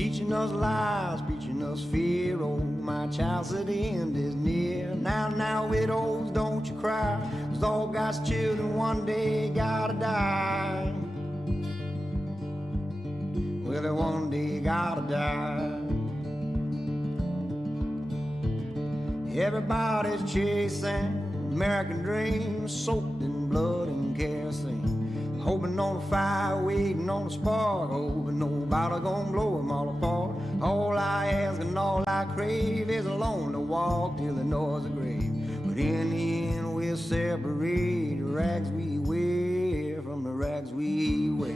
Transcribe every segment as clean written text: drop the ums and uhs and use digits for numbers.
teaching us lies, preaching us fear. Oh, my child said the end is near. Now, widows, don't you cry, 'cause all God's children one day gotta die. Well, they one day gotta die. Everybody's chasing American dreams, soaked in blood and kerosene, hoping on a fire, waiting on a spark, hoping nobody gonna blow them all apart. All I ask and all I crave is a lonely walk till the noise of grave. But in the end we'll separate the rags we wear from the rags we wear.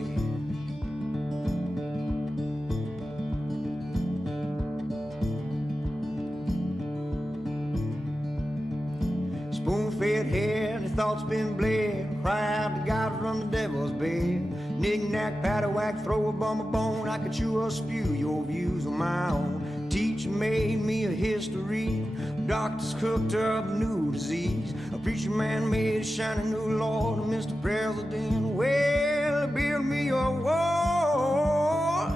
Spoon-fed hair and his thoughts been bled, cry out to God from the devil's bed. Knick-knack, paddywhack, throw a bum a bone, I could chew or spew your views on my own. Teacher made me a history, doctors cooked up a new disease, a preacher man made a shiny new law to Mr. President. Well, build me a wall,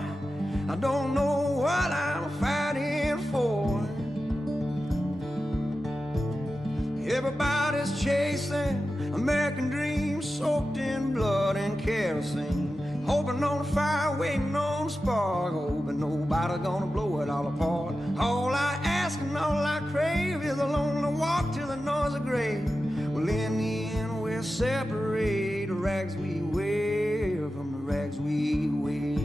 I don't know what I'm fighting for. Everybody's chasing American dreams, soaked in blood and kerosene, hoping on a fire, waiting on a spark, hoping nobody gonna blow it all apart. All I ask and all I crave is a lonely walk till the noise of grave. Well, in the end we'll separate the rags we wear from the rags we wear.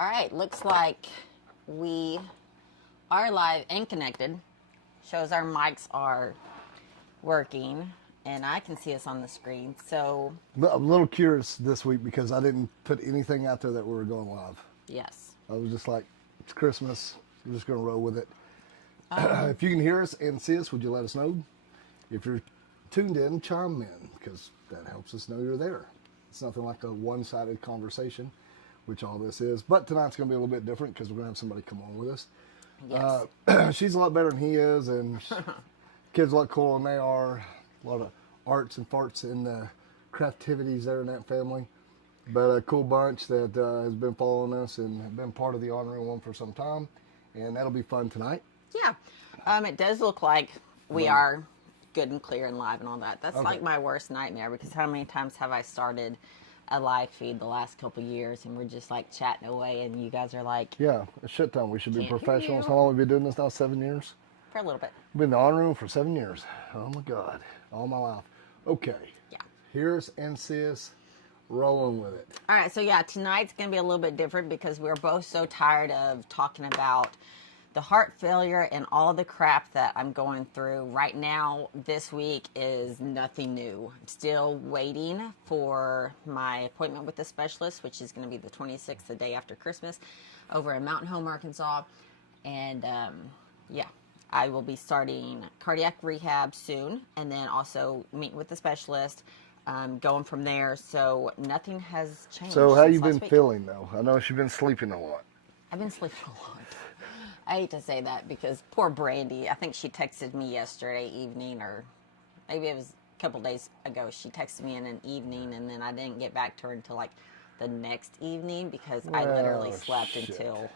All right, looks like we are live and connected. Shows our mics are working, and I can see us on the screen. So I'm a little curious this week because I didn't put anything out there that we were going live. yes, I was just like, it's Christmas. We're just going to roll with it. If you can hear us and see us, would you let us know? If you're tuned in, chime in, because that helps us know you're there. It's nothing like a one-sided conversation, which all this is. But tonight's going to be a little bit different because we're going to have somebody come on with us. yes. She's a lot better than he is, and kids a lot cooler than they are. A lot of arts and farts and craftivities there in that family. But a cool bunch that has been following us and have been part of the Ornery One for some time. And that'll be fun tonight. Yeah, it does look like we are good and clear and live and all that. That's like my worst nightmare, because how many times have I started a live feed the last couple years and we're just like chatting away and you guys are like, Yeah, a shit ton. We should be Can't hear professionals. you. How long have we been doing this now? 7 years? for a little bit. I've been in the Honor Room for 7 years. Oh my God. All my life. Okay. Yeah. Here's and see us rolling with it. All right, so yeah, tonight's going to be a little bit different because we're both so tired of talking about the heart failure and all the crap that I'm going through right now. This week is nothing new. I'm still waiting for my appointment with the specialist, which is going to be the 26th, the day after Christmas, over in Mountain Home, Arkansas. And yeah, I will be starting cardiac rehab soon, and then also meeting with the specialist. Going from there, so nothing has changed. So how since you been last week. feeling though? I know you've been sleeping a lot. I've been sleeping a lot. I hate to say that because poor Brandy, I think she texted me yesterday evening, or maybe it was a couple days ago. She texted me in an evening, and then I didn't get back to her until like the next evening because I literally slept shit. until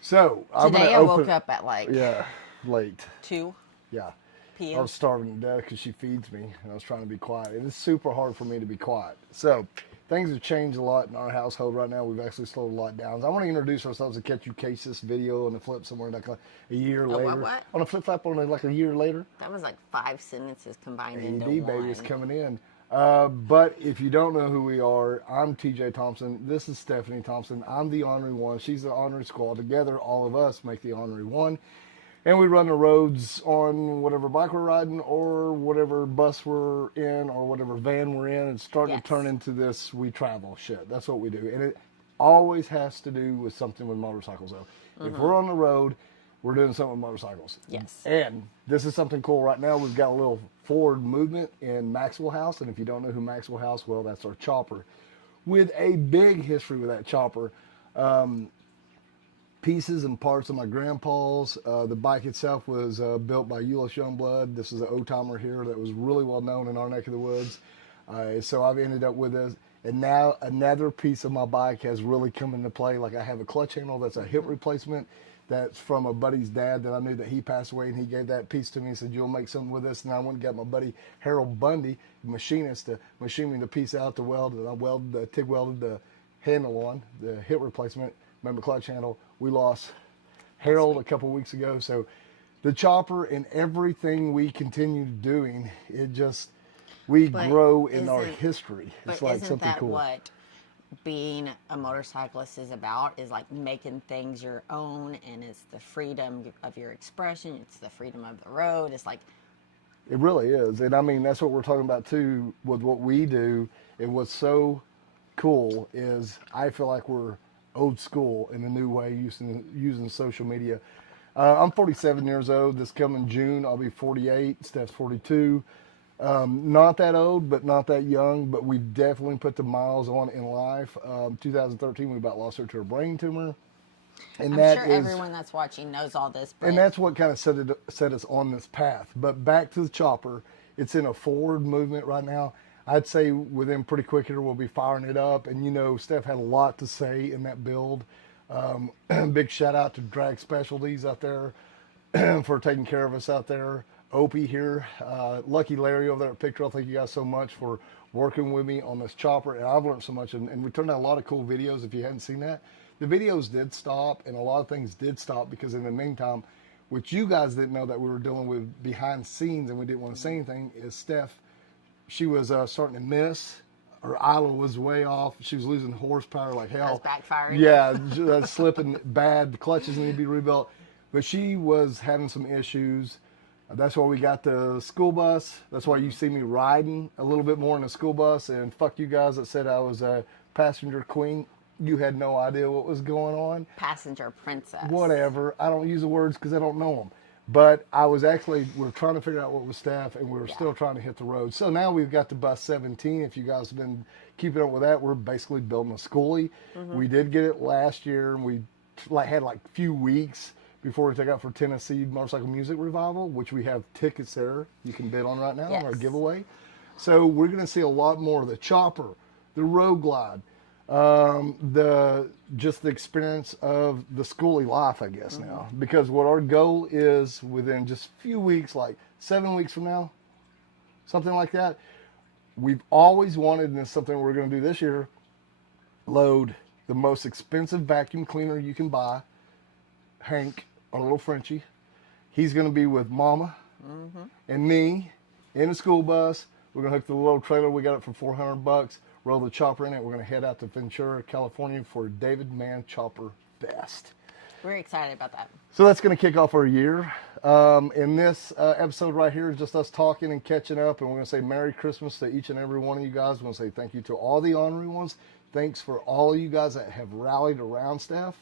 So I'm today. gonna I open, woke up at like late. 2 Yeah. I p.m. was starving to death because she feeds me, and I was trying to be quiet. It is super hard for me to be quiet. So things have changed a lot in our household right now. We've actually slowed a lot down. I want to introduce ourselves and catch you case this video on the flip somewhere like a year later. what? On a flip flap on like a year later. That was like 5 sentences combined into AD, one. baby, is coming in. But if you don't know who we are, I'm TJ Thompson. This is Stephanie Thompson. I'm the Ornery One. She's the Ornery Squad. Together, all of us make the Ornery One. And we run the roads on whatever bike we're riding or whatever bus we're in or whatever van we're in. It's starting to turn into this we travel shit. That's what we do. And it always has to do with something with motorcycles, though. If we're on the road, we're doing something with motorcycles. Yes. And this is something cool right now. We've got a little forward movement in Maxwell House. And if you don't know who Maxwell House, well, that's our chopper. With a big history with that chopper. Pieces and parts of my grandpa's. The bike itself was built by Euless Youngblood. This is an old-timer here that was really well known in our neck of the woods. So I've ended up with this. And now another piece of my bike has really come into play. Like I have a clutch handle that's a hip replacement. That's from a buddy's dad that I knew that he passed away, and he gave that piece to me and said, you'll make something with this. And I went and got my buddy Harold Bundy, machinist, to machine me the piece out to weld. And I TIG welded the handle on, the hip replacement, remember clutch handle. We lost Harold a couple weeks ago. So the chopper and everything we continue doing, it just, we grow in our history. It's like isn't something that cool. What being a motorcyclist is about, is like making things your own, and it's the freedom of your expression, it's the freedom of the road. It's like, it really is. And I mean, that's what we're talking about too with what we do. And what's so cool is I feel like we're old school in a new way using social media. I'm 47 years old. This coming June, I'll be 48. Steph's 42. Not that old, but not that young, but we definitely put the miles on in life. 2013, we about lost her to a brain tumor. And I'm sure everyone that's watching knows all this. But and that's what kind of set us on this path. But back to the chopper, it's in a forward movement right now. I'd say within pretty quick here, we'll be firing it up. And, you know, Steph had a lot to say in that build. Big shout out to Drag Specialties out there for taking care of us out there. Opie here, Lucky Larry over there at Pictorial. Thank you guys so much for working with me on this chopper. And I've learned so much. And we turned out a lot of cool videos if you hadn't seen that. The videos did stop, and a lot of things did stop because in the meantime, which you guys didn't know that we were dealing with behind the scenes and we didn't want to say anything, is Steph, she was starting to miss. Her idle was way off. She was losing horsepower like hell. That was backfiring. Yeah, slipping bad. The clutches need to be rebuilt. But she was having some issues. That's why we got the school bus. That's why you see me riding a little bit more in the school bus. And fuck you guys that said I was a passenger queen. You had no idea what was going on. Passenger princess. Whatever. I don't use the words because I don't know them. But I was we're trying to figure out what was Steph, and we were still trying to hit the road. So now we've got the bus 17. If you guys have been keeping up with that, we're basically building a schoolie. We did get it last year, and we had like a few weeks before we take out for Tennessee Motorcycle Music Revival, which we have tickets there you can bid on right now on our giveaway. So we're going to see a lot more of the chopper, the road glide, the experience of the schoolie life, I guess now, because what our goal is within just a few weeks, like 7 weeks from now, something like that, we've always wanted, and it's something we're going to do this year, load the most expensive vacuum cleaner you can buy, Hank, our little Frenchie. He's going to be with Mama and me in a school bus. We're going to hook the little trailer. We got it for $400. Roll the chopper in it. We're going to head out to Ventura, California for David Mann Chopper Fest. We're excited about that. So that's going to kick off our year. In this episode right here is just us talking and catching up. And we're going to say Merry Christmas to each and every one of you guys. We're going to say thank you to all the Ornery Ones. Thanks for all of you guys that have rallied around Steph.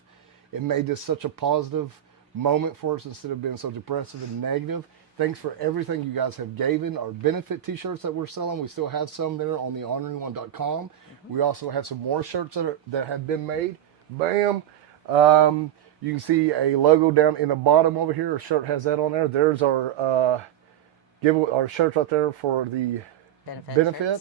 It made this such a positive moment for us instead of being so depressive and negative. Thanks for everything you guys have given. Our benefit t-shirts that we're selling, we still have some there on the orneryone.com. We also have some more shirts that have been made. Bam. You can see a logo down in the bottom over here. Our shirt has that on there. There's our our shirts right there for the benefit.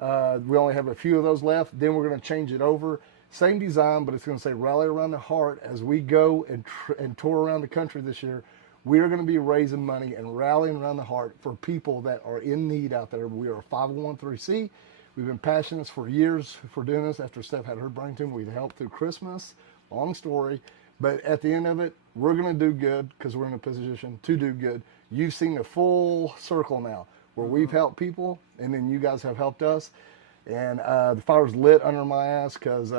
We only have a few of those left. Then we're going to change it over. Same design, but it's going to say Rally Around the Heart. As we go and tour around the country this year, we are going to be raising money and rallying around the heart for people that are in need out there. We are a 501(c). We've been passionate for years for doing this. After Steph had her brain tumor, we'd helped through Christmas. Long story. But at the end of it, we're going to do good because we're in a position to do good. You've seen the full circle now where we've helped people, and then you guys have helped us. And the fire's lit under my ass because,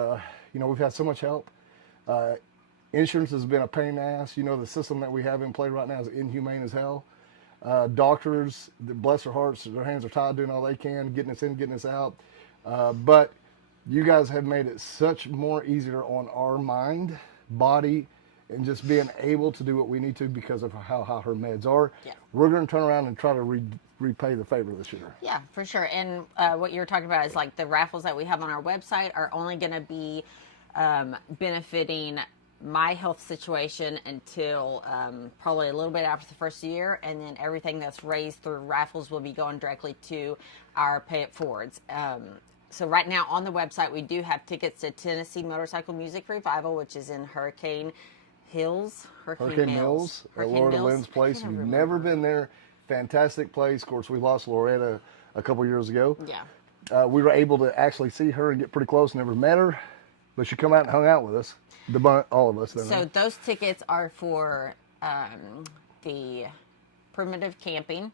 we've had so much help. Insurance has been a pain in the ass. You know, the system that we have in play right now is inhumane as hell. Doctors, bless their hearts, their hands are tied doing all they can, getting us in, getting us out. But you guys have made it such more easier on our mind, body, and just being able to do what we need to because of how high her meds are, Yeah. we're going to turn around and try to repay the favor this year. Yeah, for sure. And what you're talking about is like the raffles that we have on our website are only going to be benefiting my health situation until probably a little bit after the first year, and then everything that's raised through raffles will be going directly to our pay it forwards. So right now on the website we do have tickets to Tennessee Motorcycle Music Revival, which is in Hurricane Mills at Loretta Lynn's place. If you've never been there, fantastic place. Of course, we lost Loretta a couple years ago. Yeah. We were able to actually see her and get pretty close. Never met her, but she come out and hung out with us. All of us. So those tickets are for the primitive camping,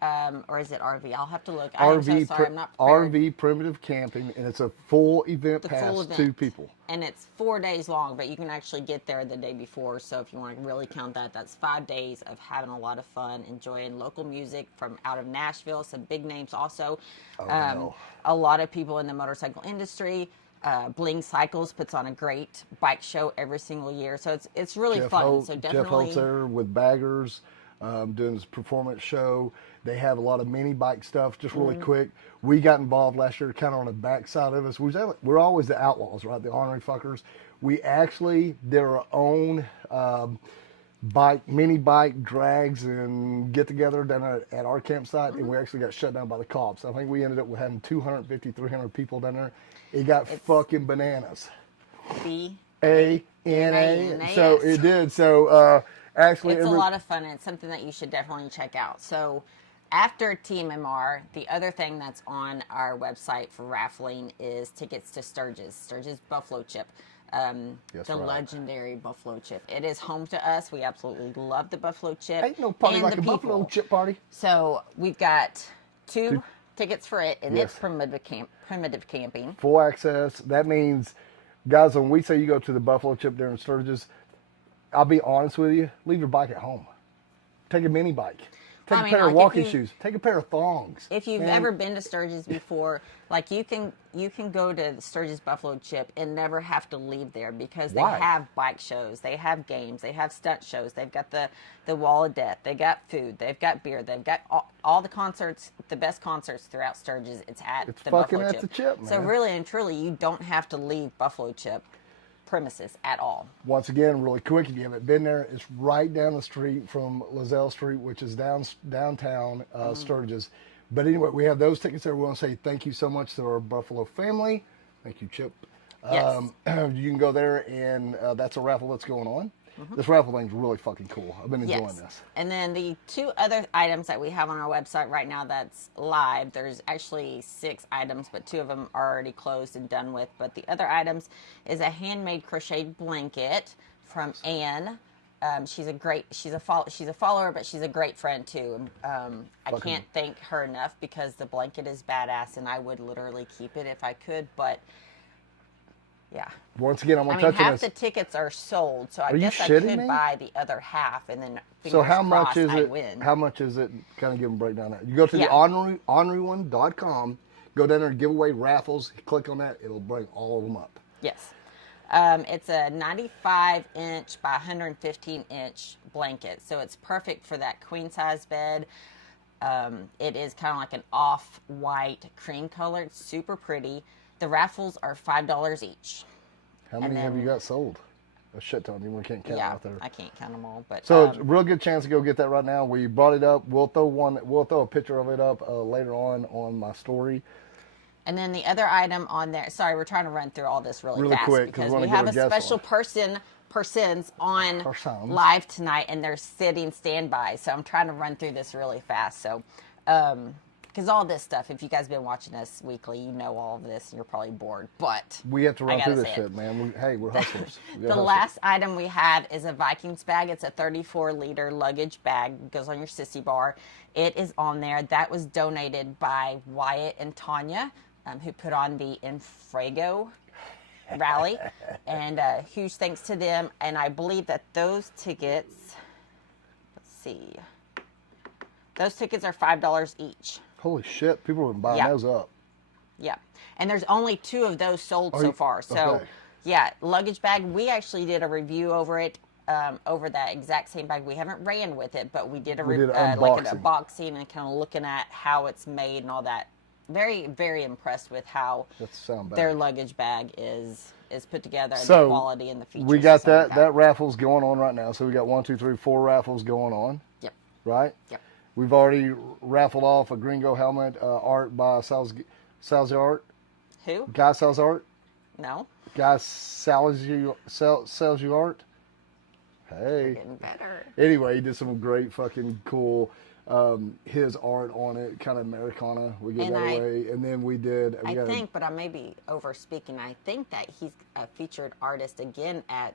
or is it RV? I'll have to look. I'm so sorry, I'm not prepared. RV primitive camping, and it's a full event pass, 2 people. And it's 4 days long, but you can actually get there the day before. So if you want to really count that, that's 5 days of having a lot of fun, enjoying local music from out of Nashville, some big names also. A lot of people in the motorcycle industry. Bling Cycles puts on a great bike show every single year, so it's really fun. So definitely, Jeff Holt's there with baggers, doing his performance show. They have a lot of mini bike stuff. Just really quick, we got involved last year, kind of on the backside of us. We're always the outlaws, right? The ornery fuckers. We actually did our own mini bike drags and get together down at our campsite, and we actually got shut down by the cops. I think we ended up with having 250, 300 people down there. It got fucking bananas. B-A-N-A. So it did. So actually, it's a lot of fun, and it's something that you should definitely check out. So after TMMR, the other thing that's on our website for raffling is tickets to Sturgis Buffalo Chip. Legendary Buffalo Chip. It is home to us. We absolutely love the Buffalo Chip. Ain't no party like a Buffalo Chip party. So we've got two tickets for it, and it's primitive camping. Full access. That means, guys, when we say you go to the Buffalo Chip there in Sturgis, I'll be honest with you, leave your bike at home. Take a mini bike. Take a pair of walking shoes. Take a pair of thongs. If you've ever been to Sturgis before, like you can go to the Sturgis Buffalo Chip and never have to leave there because they have bike shows, they have games, they have stunt shows, they've got the Wall of Death, they got food, they've got beer, they've got all the concerts, the best concerts throughout Sturgis. It's at the Buffalo Chip. The Chip, man. So really and truly, you don't have to leave Buffalo Chip premises at all. Once again, really quick, if you haven't been there, it's right down the street from Lozelle Street, which is downtown Sturgis. But anyway, we have those tickets there. We want to say thank you so much to our Buffalo family. Thank you, Chip. Yes. You can go there, and that's a raffle that's going on. This raffle thing's really fucking cool. I've been enjoying this. And then the 2 other items that we have on our website right now that's live, there's actually 6 items, but 2 of them are already closed and done with. But the other items is a handmade crocheted blanket from Anne. She's a follower, but she's a great friend too. I can't thank her enough because the blanket is badass, and I would literally keep it if I could, but yeah. Once again, I'm going to touch on half this. the tickets are sold, so I guess I could buy the other half, and then so how much is it? Win. How much is it? Kind of give them a breakdown. You go to the orneryone.com, go down there and give away raffles. Click on that; it'll bring all of them up. Yes, it's a 95-inch by 115-inch blanket, so it's perfect for that queen size bed. It is kind of like an off-white cream color. It's super pretty. The raffles are $5 each. How many have you got sold? A shit ton. You can't count out there. I can't count them all. But so it's a real good chance to go get that right now. We brought it up. We'll throw a picture of it up later on my story. And then the other item on there. Sorry, we're trying to run through all this really fast quick because we have a special persons on live tonight, and they're sitting standby. So I'm trying to run through this really fast. So. Because all this stuff, if you guys have been watching us weekly, you know all of this, and you're probably bored. But we have to run through this shit, man. We're hustlers. The last item we have is a Vikings bag. It's a 34-liter luggage bag. It goes on your sissy bar. It is on there. That was donated by Wyatt and Tanya, who put on the Infrago rally. And huge thanks to them. And I believe that those tickets, those tickets are $5 each. Holy shit, people have been buying those up. Yeah. And there's only 2 of those sold so far. So, yeah, luggage bag. We actually did a review over it over that exact same bag. We haven't ran with it, but we did We did an like an unboxing. unboxing and kind of looking at how it's made and all that. Very, very impressed with how That's sound bad. their luggage bag is put together, and the So quality and the features. we and got stuff like that raffle's going on right now. So we got 1, 2, 3, 4 raffles going on. Yep. Right. Yep. We've already raffled off a Gringo helmet, art by Salzy Art. Who? Guy sells art. No. Guy sells you art. Hey. Getting better. Anyway, he did some great fucking cool his art on it, kind of Americana. We gave And that away, and then we did. I think, but I may be over speaking. I think that he's a featured artist again at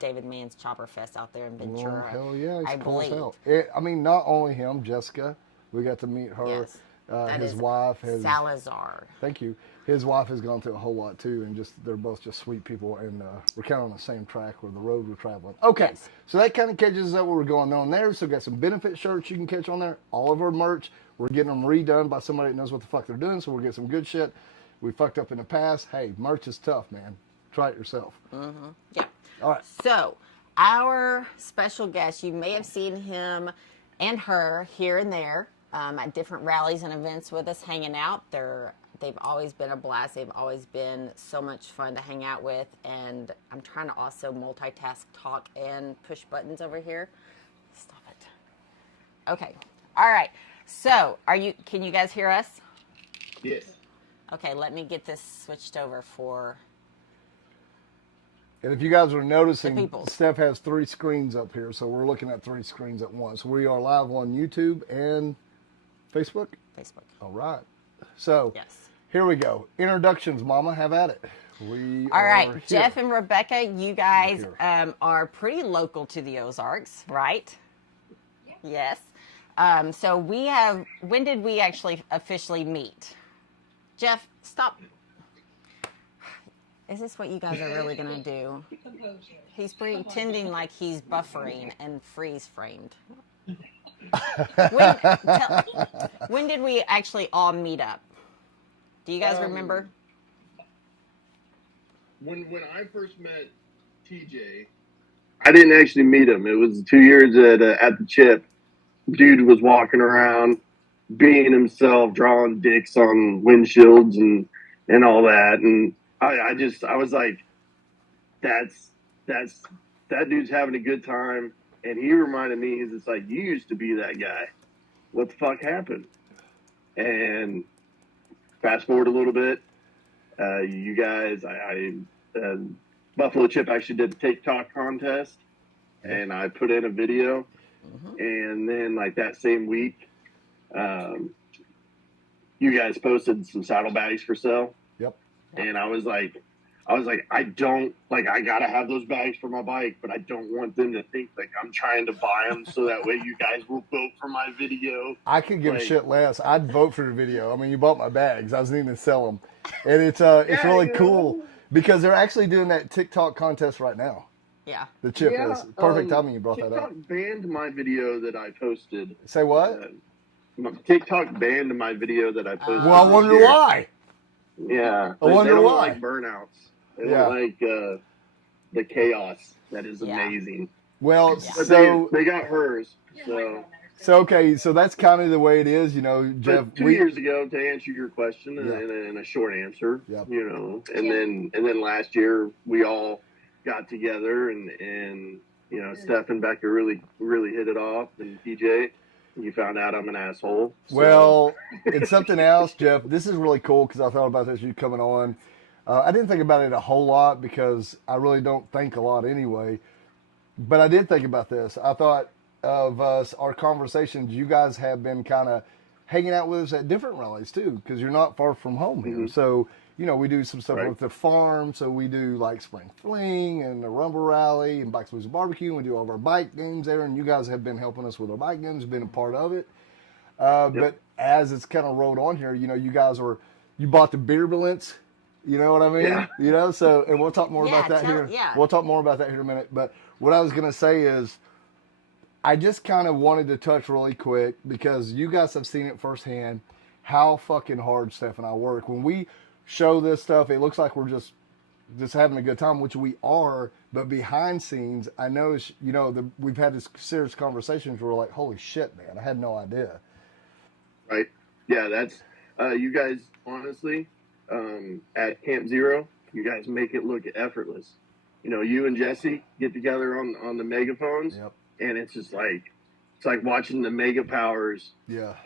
David Mann's Chopper Fest out there in Ventura. Well, hell yeah, I it's cool as believe. hell. I mean, not only him, Jessica. We got to meet her. Yes. That His is wife has. Salazar. Thank you. His wife has gone through a whole lot too, and they're both just sweet people, and we're kind of on the same track where the road we're traveling. Okay, Yes. so that kind of catches up what we're going on there. So we got some benefit shirts you can catch on there. All of our merch, we're getting them redone by somebody that knows what the fuck they're doing, so we'll get some good shit. We fucked up in the past. Hey, merch is tough, man. Try it yourself. Yeah. All right. So, our special guest, you may have seen him and her here and there at different rallies and events with us hanging out. They've always been a blast. They've always been so much fun to hang out with. And I'm trying to also multitask, talk, and push buttons over here. Stop it. Okay. All right. So, can you guys hear us? Yes. Okay, let me get this switched over for... And if you guys are noticing, The people. Steph has 3 screens up here, so we're looking at 3 screens at once. We are live on YouTube and Facebook. Facebook. All right. So Yes. here we go. Introductions, Mama. Have at it. We All are right, here. Jeff and Rebecca, you guys Here. are pretty local to the Ozarks, right? Yes. So when did we actually officially meet? Jeff, stop. Is this what you guys are really going to do? He's pretending like he's buffering and freeze framed. When did we actually all meet up? Do you guys remember? When I first met TJ, I didn't actually meet him. It was 2 years at the Chip. Dude was walking around, being himself, drawing dicks on windshields and all that. And I was like, that dude's having a good time. And he reminded me, he's just like, you used to be that guy. What the fuck happened? And fast forward a little bit, you guys, Buffalo Chip actually did a TikTok contest, and I put in a video. And then, like, that same week, you guys posted some saddlebags for sale. Yep. And I was like, I gotta have those bags for my bike, but I don't want them to think like I'm trying to buy them so that way you guys will vote for my video. I could give a Like- shit less. I'd vote for your video. I mean, you bought my bags. I was needing to sell them, and it's really cool because they're actually doing that TikTok contest right now. Yeah. The Chip is perfect timing. You brought that TikTok up. banned my video that I posted. Say what? TikTok banned my video that I posted. Well, I this wonder year. why. Yeah, I wonder they don't why. like burnouts. They Yeah. don't like the chaos that is Yeah. amazing. Well, But so they got hers. So okay, so that's kind of the way it is, you know, Jeff. but 2 years ago, to answer your question in a short answer, Yep. you know, and then last year we all got together and you know, Steph and Becca really hit it off, and TJ, you found out I'm an asshole. So. Well, it's something else, Jeff. This is really cool because I thought about this you coming on. I didn't think about it a whole lot because I really don't think a lot anyway. But I did think about this. I thought of our conversations. You guys have been kind of hanging out with us at different rallies too because you're not far from home here. Mm-hmm. So, you know, we do some stuff Right. with the farm. So we do like Spring Fling and the Rumble Rally and Bikes Blues Barbecue. And we do all of our bike games there. And you guys have been helping us with our bike games, been a part of it. But as it's kind of rolled on here, you know, you bought the beer balance. You know what I mean? Yeah. You know, so, and we'll talk more about that here. yeah. We'll talk more about that here in a minute. But what I was going to say is, I just kind of wanted to touch really quick because you guys have seen it firsthand how fucking hard Steph and I work. When we show this stuff, it looks like we're just just having a good time, which we are. But behind scenes, I know, we've had this serious conversations where we're like, holy shit, man, I had no idea. Right. Yeah, that's you guys honestly at Camp Zero, you guys make it look effortless. You and Jesse get together on the megaphones, Yep. and it's like watching the mega powers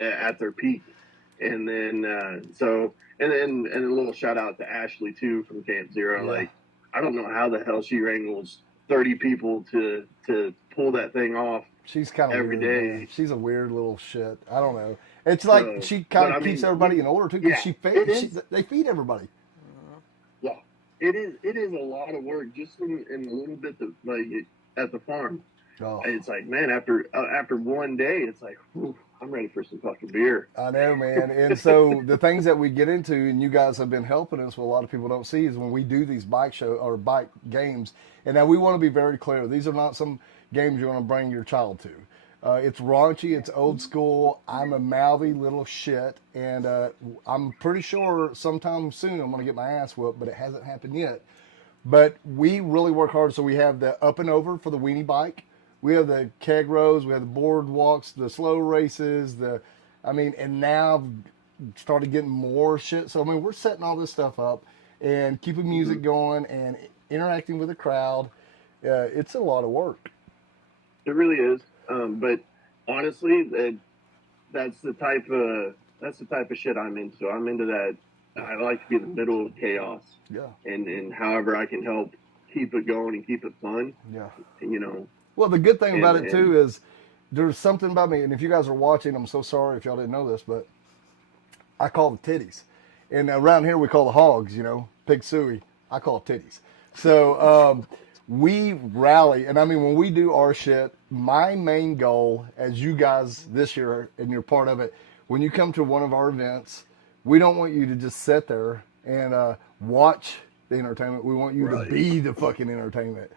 at their peak. And then and a little shout out to Ashley too from Camp Zero. Yeah. Like, I don't know how the hell she wrangles 30 people to pull that thing off. She's kind of every weird, day. Man. She's a weird little shit. I don't know. It's like she kind of keeps everybody in order too, because they feed everybody. Yeah, it is a lot of work just in a little bit at the farm. Oh. It's like, man, after one day, it's like, whew, I'm ready for some fucking beer. I know, man. And so the things that we get into, and you guys have been helping us, what a lot of people don't see, is when we do these bike games. And now we want to be very clear. These are not some games you're going to bring your child to. It's raunchy. It's old school. I'm a mouthy little shit. And I'm pretty sure sometime soon I'm going to get my ass whooped, but it hasn't happened yet. But we really work hard. So we have the up and over for the weenie bike. We have the keg rows, we have the boardwalks, the slow races, and now I've started getting more shit. So, we're setting all this stuff up and keeping music going and interacting with the crowd. It's a lot of work. It really is. But honestly, that's the type of shit I'm into. I'm into that. I like to be in the middle of chaos. Yeah. And however I can help keep it going and keep it fun. Yeah. Well, the good thing about it, too, is there's something about me, and if you guys are watching, I'm so sorry if y'all didn't know this, but I call the titties. And around here, we call the hogs, pig suey. I call it titties. So we rally, and when we do our shit, my main goal, as you guys this year, and you're part of it, when you come to one of our events, we don't want you to just sit there and watch the entertainment. We want you to be the fucking entertainment.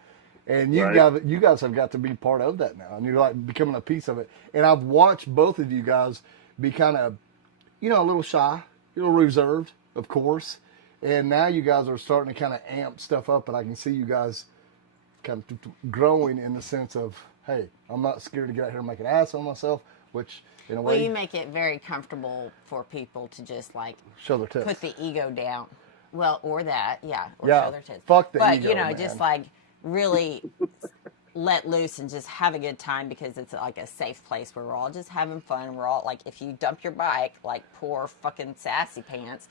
And you guys have got to be part of that now, and you're like becoming a piece of it. And I've watched both of you guys be kind of, a little shy, a little reserved, of course. And now you guys are starting to kind of amp stuff up, and I can see you guys kind of growing in the sense of, hey, I'm not scared to get out here and make an ass of myself, which in a way. Well, you make it very comfortable for people to just show their tits, put the ego down. Well, or that, or show their tits. Fuck the ego, But man. Just really let loose and just have a good time, because it's like a safe place where we're all just having fun. We're all if you dump your bike like poor fucking sassy pants.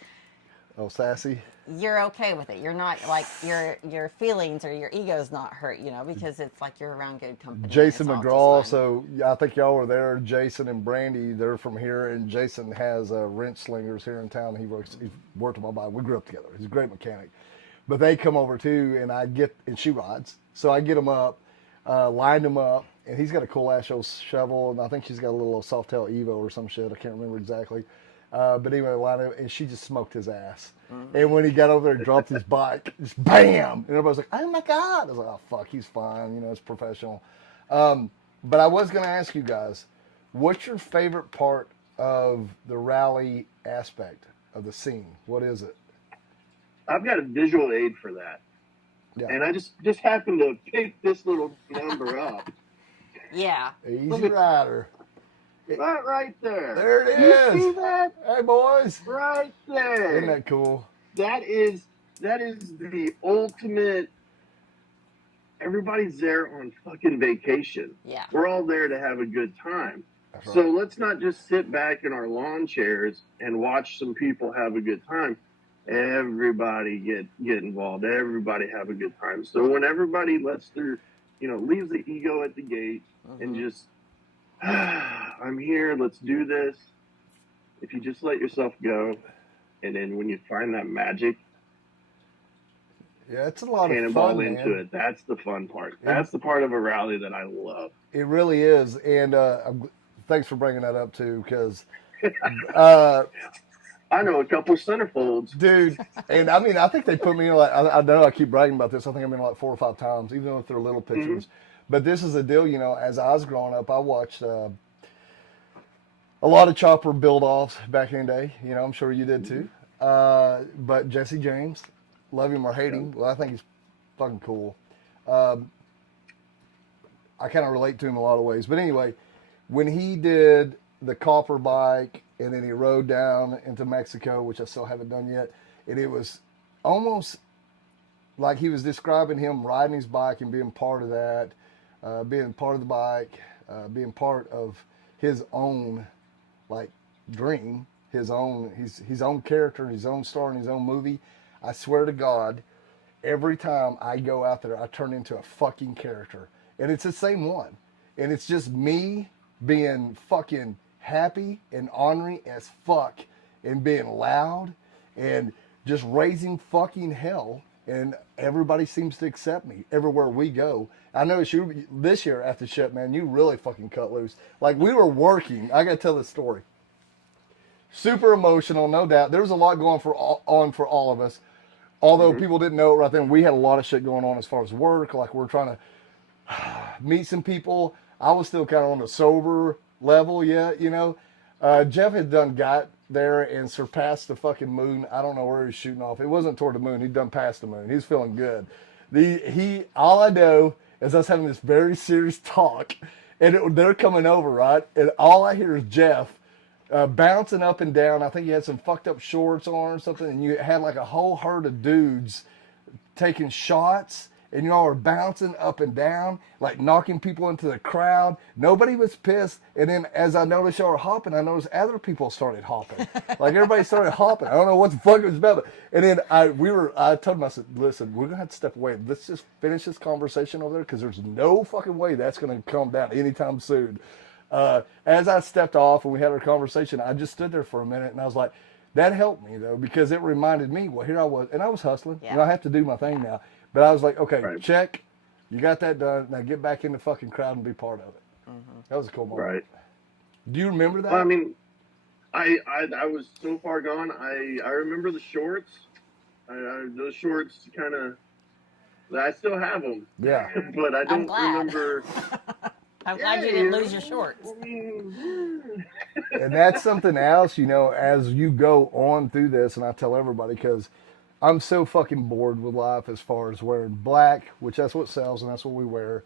Oh, sassy. You're okay with it. You're not your feelings or your ego's not hurt, because it's like you're around good company. Jason McGraw. So I think y'all were there. Jason and Brandy, they're from here, and Jason has wrench slingers here in town. He's worked on my bike. We grew up together. He's a great mechanic. But they come over too, and she rides. So I get them up, line them up, and he's got a cool ass old shovel, and I think she's got a little Softail Evo or some shit. I can't remember exactly. But anyway, line him, and she just smoked his ass. Mm-hmm. And when he got over there and dropped his bike, just bam! And everybody's like, oh my God. I was like, oh fuck, he's fine. It's professional. But I was going to ask you guys, what's your favorite part of the rally aspect of the scene? What is it? I've got a visual aid for that. Yeah. And I just happened to pick this little number up. Yeah. Easy rider. Right there. There it is. You see that? Hey, boys. Right there. Isn't that cool? That is the ultimate. Everybody's there on fucking vacation. Yeah. We're all there to have a good time. That's right. So let's not just sit back in our lawn chairs and watch some people have a good time. Everybody get involved. Everybody have a good time. So when everybody lets their, leaves the ego at the gate and just, I'm here, let's do this. If you just let yourself go, and then when you find that magic, yeah, it's a lot of fun, cannonball into it. That's the fun part. That's the part of a rally that I love. It really is, and thanks for bringing that up too, because I know a couple centerfolds, dude. And I think they put me in I know I keep bragging about this. I think I'm in 4 or 5 times, even if they're little pictures. Mm-hmm. But this is the deal, as I was growing up, I watched a lot of chopper build offs back in the day. I'm sure you did too. But Jesse James, love him or hate him. Well, I think he's fucking cool. I kind of relate to him in a lot of ways. But anyway, when he did the copper bike and then he rode down into Mexico, which I still haven't done yet, and it was almost like he was describing him riding his bike and being part of that, being part of the bike, being part of his own like dream, his own character, his own star in his own movie. I swear to God, every time I go out there, I turn into a fucking character, and it's the same one, and it's just me being fucking happy and ornery as fuck, and being loud, and just raising fucking hell. And everybody seems to accept me everywhere we go. I noticed you this year at the ship, man, you really fucking cut loose. Like, we were working. I got to tell this story. Super emotional, no doubt. There was a lot going on for all of us. Although people didn't know it right then, we had a lot of shit going on as far as work. Like, we're trying to meet some people. I was still kind of on the sober level yet, you know. Jeff had got there and surpassed the fucking moon. I don't know where he was shooting off. It wasn't toward the moon. He'd done past the moon. He's feeling good. All I know is us having this very serious talk, and they're coming over, right? And all I hear is Jeff bouncing up and down. I think he had some fucked up shorts on or something, and you had like a whole herd of dudes taking shots, and y'all were bouncing up and down, like knocking people into the crowd. Nobody was pissed. And then as I noticed y'all were hopping, I noticed other people started hopping. Like, everybody started hopping. I don't know what the fuck it was about. And then I told him, I said, listen, we're going to have to step away. Let's just finish this conversation over there, because there's no fucking way that's going to calm down anytime soon. As I stepped off and we had our conversation, I just stood there for a minute, and I was like, that helped me, though, because it reminded me, well, here I was, and I was hustling. Yeah. You know, I have to do my thing now. But I was like, okay, Right. check. You got that done. Now get back in the fucking crowd and be part of it. That was a cool moment. Right. Do you remember that? Well, I mean, I was so far gone. I remember the shorts. Those shorts kind of. I still have them. Yeah. But I don't glad. remember. I'm glad you didn't lose your shorts. And that's something else, you know, as you go on through this, and I tell everybody, because I'm so fucking bored with life as far as wearing black, which that's what sells and that's what we wear,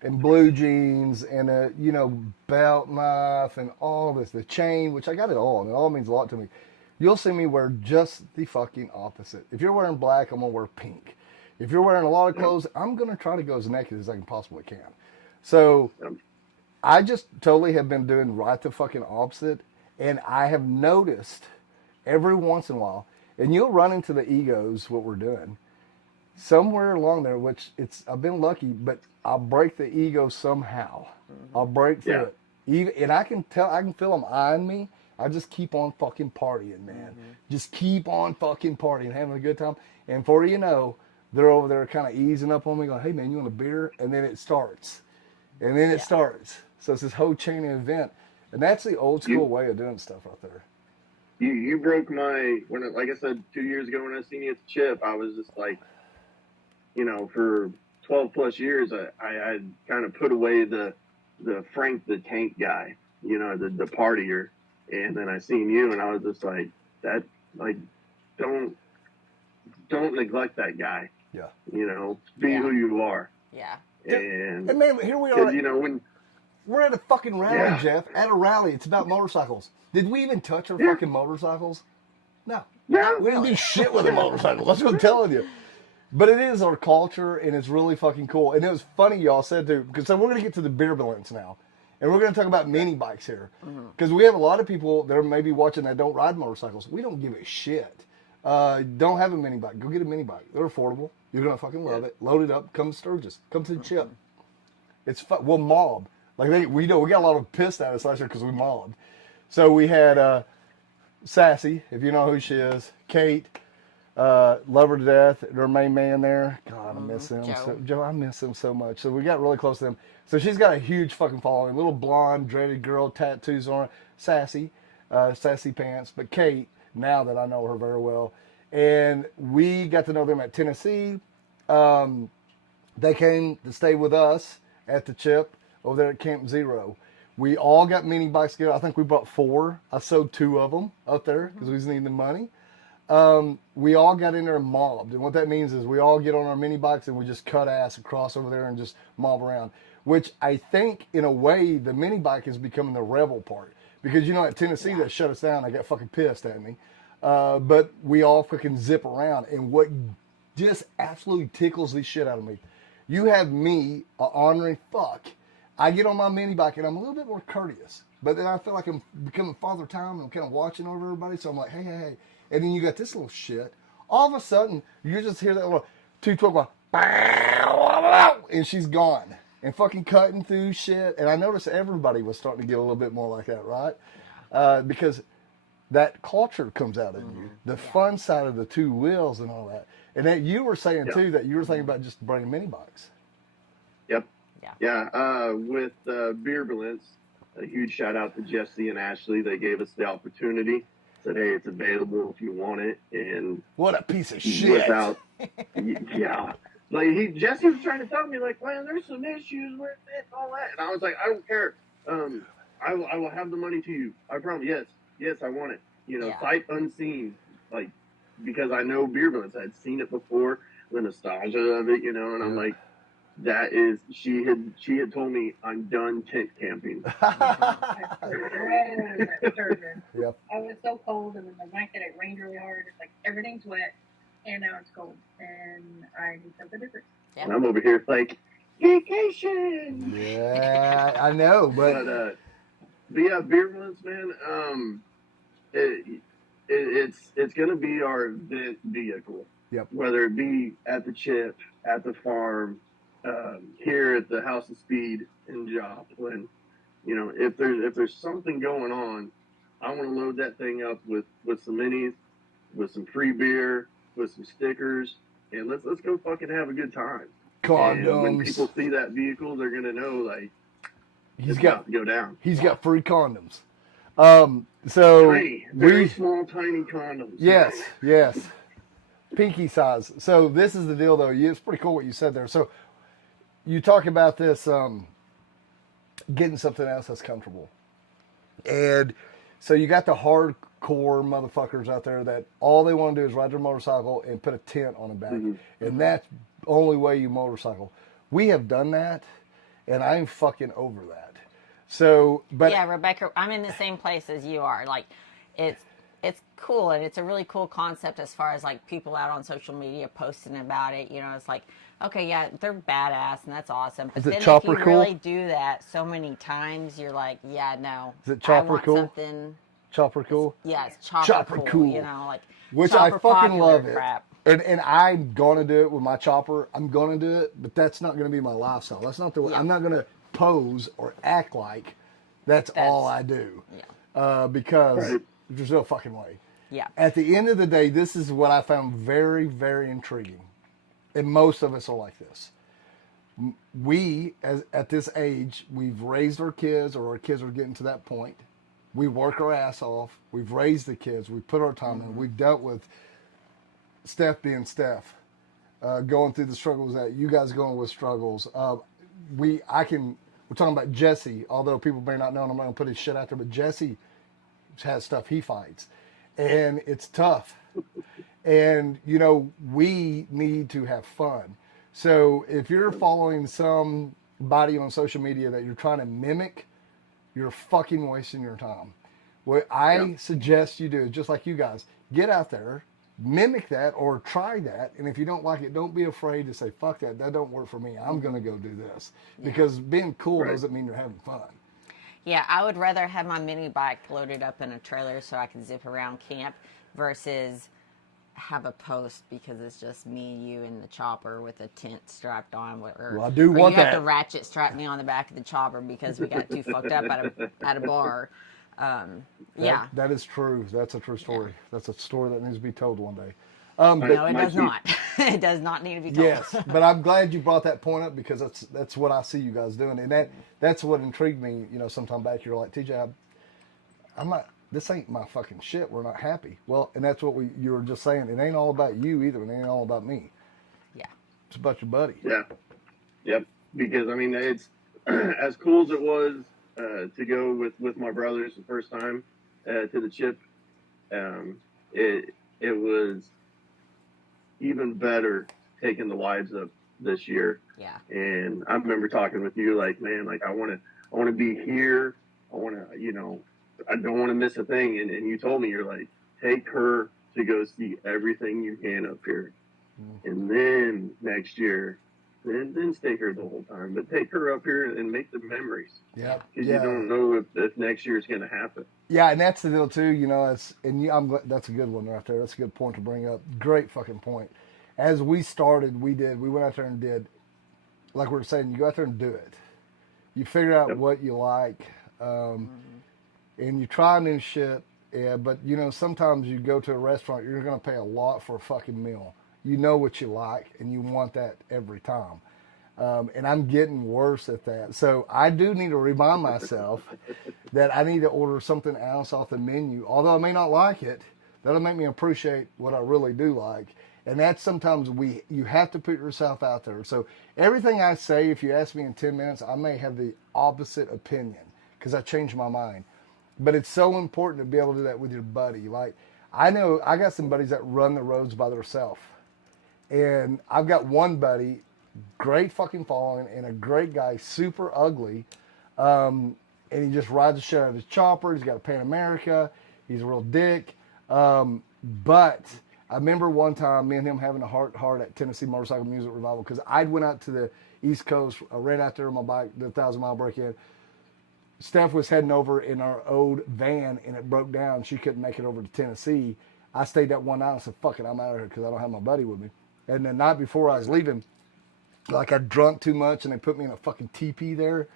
and blue jeans and a, you know, belt knife and all this, the chain, which I got it all, and it all means a lot to me. You'll see me wear just the fucking opposite. If you're wearing black, I'm gonna wear pink. If you're wearing a lot of clothes, I'm gonna try to go as naked as I can possibly can. So I just totally have been doing right the fucking opposite, and I have noticed every once in a while, and you'll run into the egos, what we're doing, somewhere along there, which I've been lucky, but I'll break the ego somehow. I'll break through it. And I can feel them eyeing me. I just keep on fucking partying, man. Just keep on fucking partying, having a good time. And before you know, they're over there kind of easing up on me, going, hey, man, you want a beer? And then it starts. And then it starts. So it's this whole chain of event. And that's the old school way of doing stuff right there. You broke like I said 2 years ago when I seen you at the chip, I was just like, you know, for 12 plus years, I kind of put away the Frank the Tank guy, you know, the partier. And then I seen you and I was just like, don't neglect that guy. Yeah. You know, be who you are. Yeah. And man, here we are. you know, when We're at a fucking rally, Jeff. At a rally. It's about motorcycles. Did we even touch our fucking motorcycles? No. Yeah. We didn't do shit with a motorcycle. That's what I'm telling you. But it is our culture, and it's really fucking cool. And it was funny y'all said, too, because so we're going to get to the beer balance now. And we're going to talk about mini bikes here. Because we have a lot of people that are maybe watching that don't ride motorcycles. We don't give a shit. Don't have a mini bike. Go get a mini bike. They're affordable. You're going to fucking love it. Load it up. Come to Sturgis. Come to the chip. It's fun. We'll mob. Like we got a lot of pissed at us last year because we mobbed. So we had Sassy, if you know who she is, Kate, love her to death, their main man there. God, I miss him. Joe, I miss him so much. So we got really close to them. So she's got a huge fucking following. Little blonde, dreaded girl, tattoos on her. Sassy, sassy pants. But Kate, now that I know her very well, and we got to know them at Tennessee. They came to stay with us at the chip over there at Camp Zero. We all got mini bikes together. I think we bought 4. I sold 2 of them up there because we was needing the money. we all got in there and mobbed. And what that means is we all get on our mini bikes and we just cut ass and cross over there and just mob around. Which I think, in a way, the mini bike is becoming the rebel part. Because, at Tennessee, they shut us down. They got fucking pissed at me. But we all fucking zip around. And what just absolutely tickles the shit out of me, you have me, a ornery fuck. I get on my mini bike and I'm a little bit more courteous. But then I feel like I'm becoming Father Time and I'm kind of watching over everybody. So I'm like, hey. And then you got this little shit. All of a sudden, you just hear that little 212 going, and she's gone. And fucking cutting through shit. And I noticed everybody was starting to get a little bit more like that, right? Because that culture comes out in you. The fun side of the two wheels and all that. And that you were saying, too, that you were thinking about just bringing mini bikes. Yep. Yeah. With Beer Balance, a huge shout out to Jesse and Ashley. They gave us the opportunity. Said, hey, it's available if you want it. And what a piece of shit. Without, yeah. Like, Jesse was trying to tell me, like, man, there's some issues with it and all that. And I was like, I don't care. I will have the money to you. I promise. Yes, I want it. Sight unseen. Like, because I know Beer Balance. I'd seen it before, the nostalgia of it, and I'm like, that is, she had told me I'm done tent camping. Yep. I was so cold, and then the night that it rained really hard, it's like everything's wet, and now it's cold, and I need something different. Yeah. And I'm over here like, vacation! Yeah, I know, but yeah, Beer Balance, man, it's going to be our event vehicle. Yep. Whether it be at the chip, at the farm, here at the House of Speed in Joplin, if there's something going on, I want to load that thing up with some minis, with some free beer, with some stickers, and let's go fucking have a good time. Condoms. And when people see that vehicle, they're gonna know, like, he's got to go down. He's got free condoms. So very small, tiny condoms. Yes, pinky size. So this is the deal, though. It's pretty cool what you said there. So you talk about this getting something else that's comfortable, and so you got the hardcore motherfuckers out there that all they want to do is ride their motorcycle and put a tent on the back, and that's the only way you motorcycle. We have done that, and I'm fucking over that. So, but yeah, Rebecca, I'm in the same place as you are. Like, it's cool, and it's a really cool concept as far as like people out on social media posting about it. It's like, okay, yeah, they're badass, and that's awesome. But then if you really do that so many times, you're like, yeah, no. Is it chopper I want cool? Something. Chopper cool? Yeah, it's chopper cool. Like, which I fucking love crap. it. And I'm gonna do it with my chopper. I'm gonna do it, but that's not gonna be my lifestyle. That's not the way. I'm not gonna pose or act like that's all I do. Yeah. Because there's no fucking way. Yeah. At the end of the day, this is what I found very, very intriguing. And most of us are like this. We, at this age, we've raised our kids, or our kids are getting to that point. We work our ass off. We've raised the kids. We've put our time in. We've dealt with Steph being Steph, going through the struggles that you guys going with struggles. We're talking about Jesse, although people may not know, and I'm not going to put his shit out there, but Jesse has stuff he fights. And it's tough. And, we need to have fun. So if you're following somebody on social media that you're trying to mimic, you're fucking wasting your time. What I suggest you do is just like you guys, get out there, mimic that or try that. And if you don't like it, don't be afraid to say, fuck that. That don't work for me. I'm going to go do this. Because being cool doesn't mean you're having fun. Yeah, I would rather have my mini bike loaded up in a trailer so I can zip around camp versus have a post because it's just me and you in the chopper with a tent strapped on. Or I do want you that. have to ratchet strap me on the back of the chopper because we got too fucked up at a bar. That is true. That's a true story. Yeah. That's a story that needs to be told one day. No, it does not. It does not need to be told. Yes, but I'm glad you brought that point up because that's what I see you guys doing, and that's what intrigued me. Sometime back you're like, TJ, I'm not. This ain't my fucking shit. We're not happy. Well, and that's what you were just saying. It ain't all about you either. It ain't all about me. Yeah, it's about your buddy. Yeah, yep. Because it's as cool as it was to go with my brothers the first time to the chip. it was even better taking the wives up this year. Yeah. And I remember talking with you, like, man, like I want to be here. I want to, I don't want to miss a thing. And you told me, you're like, take her to go see everything you can up here. And then next year, then stay here the whole time. But take her up here and make the memories. Yeah. Because you don't know if next year is going to happen. Yeah, and that's the deal too. That's a good one right there. That's a good point to bring up. Great fucking point. As we started, we went out there and did, like we were saying, you go out there and do it. You figure out what you like, and you try new shit. Yeah, but sometimes you go to a restaurant, you're going to pay a lot for a fucking meal. You know what you like, and you want that every time. And I'm getting worse at that. So I do need to remind myself that I need to order something else off the menu. Although I may not like it, that'll make me appreciate what I really do like. And that's sometimes you have to put yourself out there. So everything I say, if you ask me in 10 minutes, I may have the opposite opinion because I changed my mind. But it's so important to be able to do that with your buddy. Like, I know I got some buddies that run the roads by themselves. And I've got one buddy, great fucking following, and a great guy, super ugly. And he just rides the shit out of his chopper. He's got a Pan America. He's a real dick. But I remember one time me and him having a heart at Tennessee Motorcycle Music Revival because I went out to the East Coast. I ran out there on my bike, the 1,000-mile break-in. Steph was heading over in our old van, and it broke down. She couldn't make it over to Tennessee. I stayed that one night and said, fuck it, I'm out of here because I don't have my buddy with me. And the night before I was leaving, like I drunk too much, and they put me in a fucking teepee there.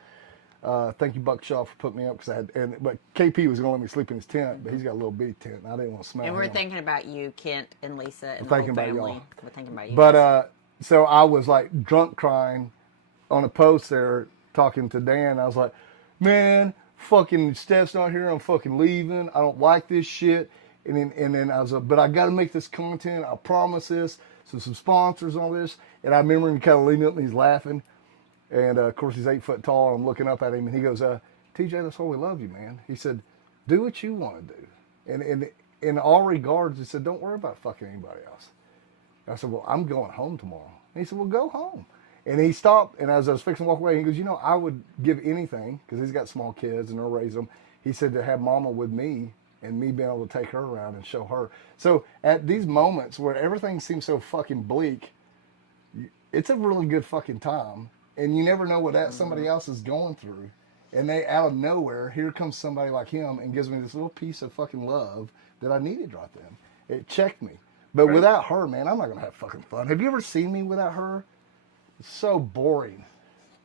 Thank you, Buck Shaw, for putting me up because but KP was going to let me sleep in his tent, but he's got a little bitty tent, and I didn't want to smell. And we're him. thinking about you, Kent and Lisa, and We're the thinking whole about family. y'all. We're thinking about you. But so I was like drunk crying on a post there, talking to Dan. I was like, man, fucking Steph's not here. I'm fucking leaving. I don't like this shit. And then I was like, but I got to make this content. I promise this. So some sponsors on this. And I remember him kind of leaning up and he's laughing. And of course he's 8 foot tall. I'm looking up at him and he goes, TJ, that's why we love you, man. He said, do what you want to do. And in all regards, he said, don't worry about fucking anybody else. I said, well, I'm going home tomorrow. And he said, well, go home. And he stopped, and as I was fixing to walk away, he goes, I would give anything, because he's got small kids and they'll raise them. He said to have Mama with me and me being able to take her around and show her. So at these moments where everything seems so fucking bleak, it's a really good fucking time. And you never know what somebody else is going through. And they, out of nowhere, here comes somebody like him and gives me this little piece of fucking love that I needed right then. It checked me. But without her, man, I'm not going to have fucking fun. Have you ever seen me without her? It's so boring.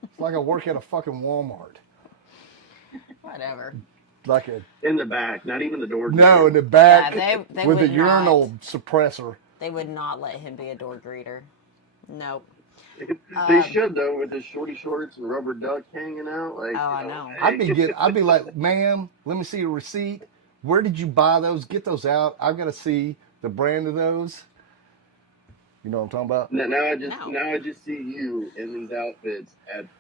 It's like I work at a fucking Walmart. Whatever. Like in the back, not even the door. No, in the back they with a would urinal not. suppressor. They would not let him be a door greeter. Nope. They should though, with his shorty shorts and rubber duck hanging out. Like, I know. I'd be like, ma'am, let me see your receipt. Where did you buy those? Get those out. I've got to see the brand of those. You know what I'm talking about? Now I just see you in these outfits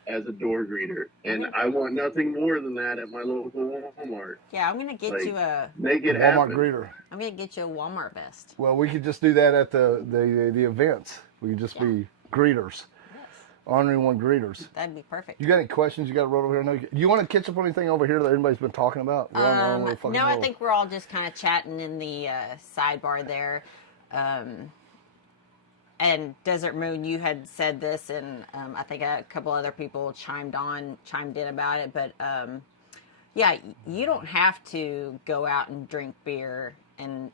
as a door greeter, and I want nothing more than that at my local Walmart. Yeah, I'm gonna get you a make it Walmart happen. greeter. I'm gonna get you a Walmart vest. Well, we could just do that at the events. We could just be greeters. Yes. Ornery One greeters. That'd be perfect. You got any questions you got to roll over here? No, do you want to catch up on anything over here that everybody's been talking about? No, I think we're all just kind of chatting in the sidebar there. And Desert Moon, you had said this, and I think a couple other people chimed in about it. But yeah, you don't have to go out and drink beer and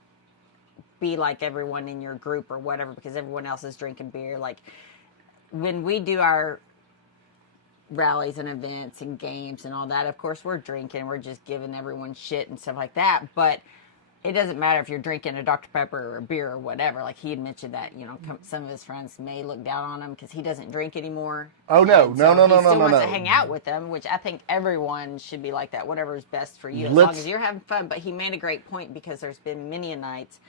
be like everyone in your group or whatever because everyone else is drinking beer. Like when we do our rallies and events and games and all that, of course we're drinking. We're just giving everyone shit and stuff like that. But it doesn't matter if you're drinking a Dr. Pepper or a beer or whatever. Like he had mentioned that, some of his friends may look down on him because he doesn't drink anymore. Oh no, He no. still wants to hang out with them, which I think everyone should be like that. Whatever is best for you, as long as you're having fun. But he made a great point because there's been many a nights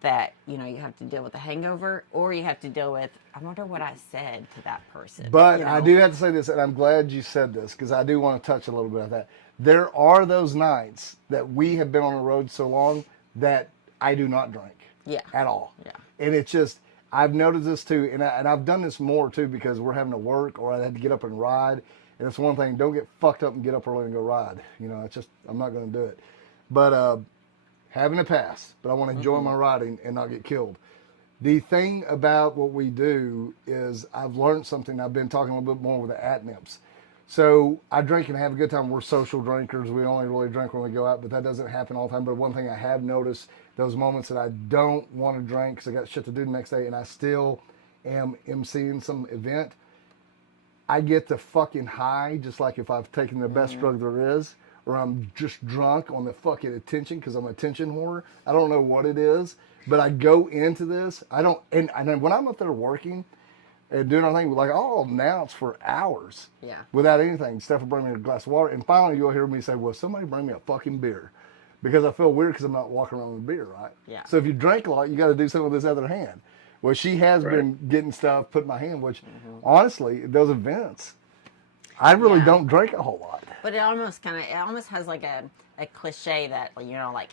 that you have to deal with a hangover, or you have to deal with, I wonder what I said to that person. But I do have to say this, and I'm glad you said this because I do want to touch a little bit of that. There are those nights that we have been on the road so long that I do not drink. Yeah. At all. Yeah. And it's just, I've noticed this too, and I've done this more too because we're having to work or I had to get up and ride. And it's one thing, don't get fucked up and get up early and go ride. You know, it's just, I'm not going to do it. But having a pass, but I want to enjoy my riding and not get killed. The thing about what we do is I've learned something. I've been talking a little bit more with the at-nips. So I drink and have a good time. We're social drinkers. We only really drink when we go out, but that doesn't happen all the time. But one thing I have noticed, those moments that I don't want to drink because I got shit to do the next day and I still am emceeing some event, I get the fucking high, just like if I've taken the best drug there is, or I'm just drunk on the fucking attention because I'm an attention whore. I don't know what it is, but I go into this. And then when I'm up there working and doing our thing, like I'll announce for hours, without anything. Steph will bring me a glass of water, and finally you'll hear me say, "Well, somebody bring me a fucking beer," because I feel weird because I'm not walking around with beer, right? Yeah. So if you drink a lot, you got to do something with this other hand. Well, she has been getting stuff put in my hand, which honestly, those events, I really don't drink a whole lot. But it almost has like a cliche that, you know, like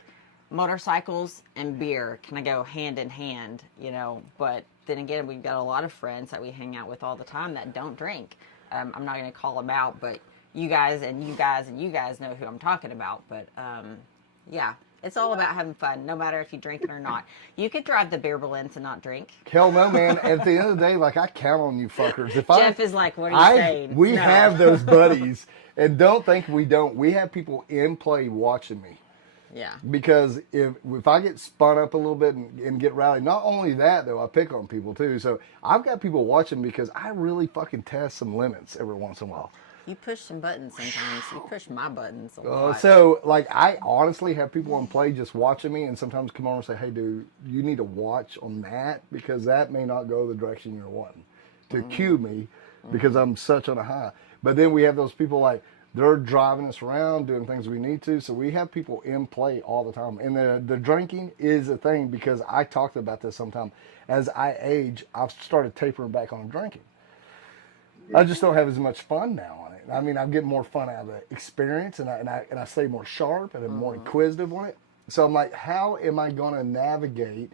motorcycles and beer kind of go hand in hand, you know. But then again, we've got a lot of friends that we hang out with all the time that don't drink. I'm not going to call them out, but you guys know who I'm talking about. But yeah, it's all about having fun, no matter if you drink it or not. You could drive the beer balloons and not drink. Hell no, man. At the end of the day, like, I count on you fuckers. If Jeff is like, what are you saying? We have those buddies, and don't think we don't. We have people in play watching me. Yeah. Because if I get spun up a little bit and get rowdy, not only that, though, I pick on people, too. So I've got people watching because I really fucking test some limits every once in a while. You push some buttons sometimes. You push my buttons a lot. So, like, I honestly have people in play just watching me and sometimes come on and say, "Hey, dude, you need to watch on that because that may not go the direction you're wanting," to cue me because I'm such on a high. But then we have those people like, they're driving us around, doing things we need to. So we have people in play all the time. And the drinking is a thing because I talked about this sometime. As I age, I've started tapering back on drinking. I just don't have as much fun now on it. I mean, I'm getting more fun out of the experience, and I stay more sharp and I'm more inquisitive on it. So I'm like, how am I going to navigate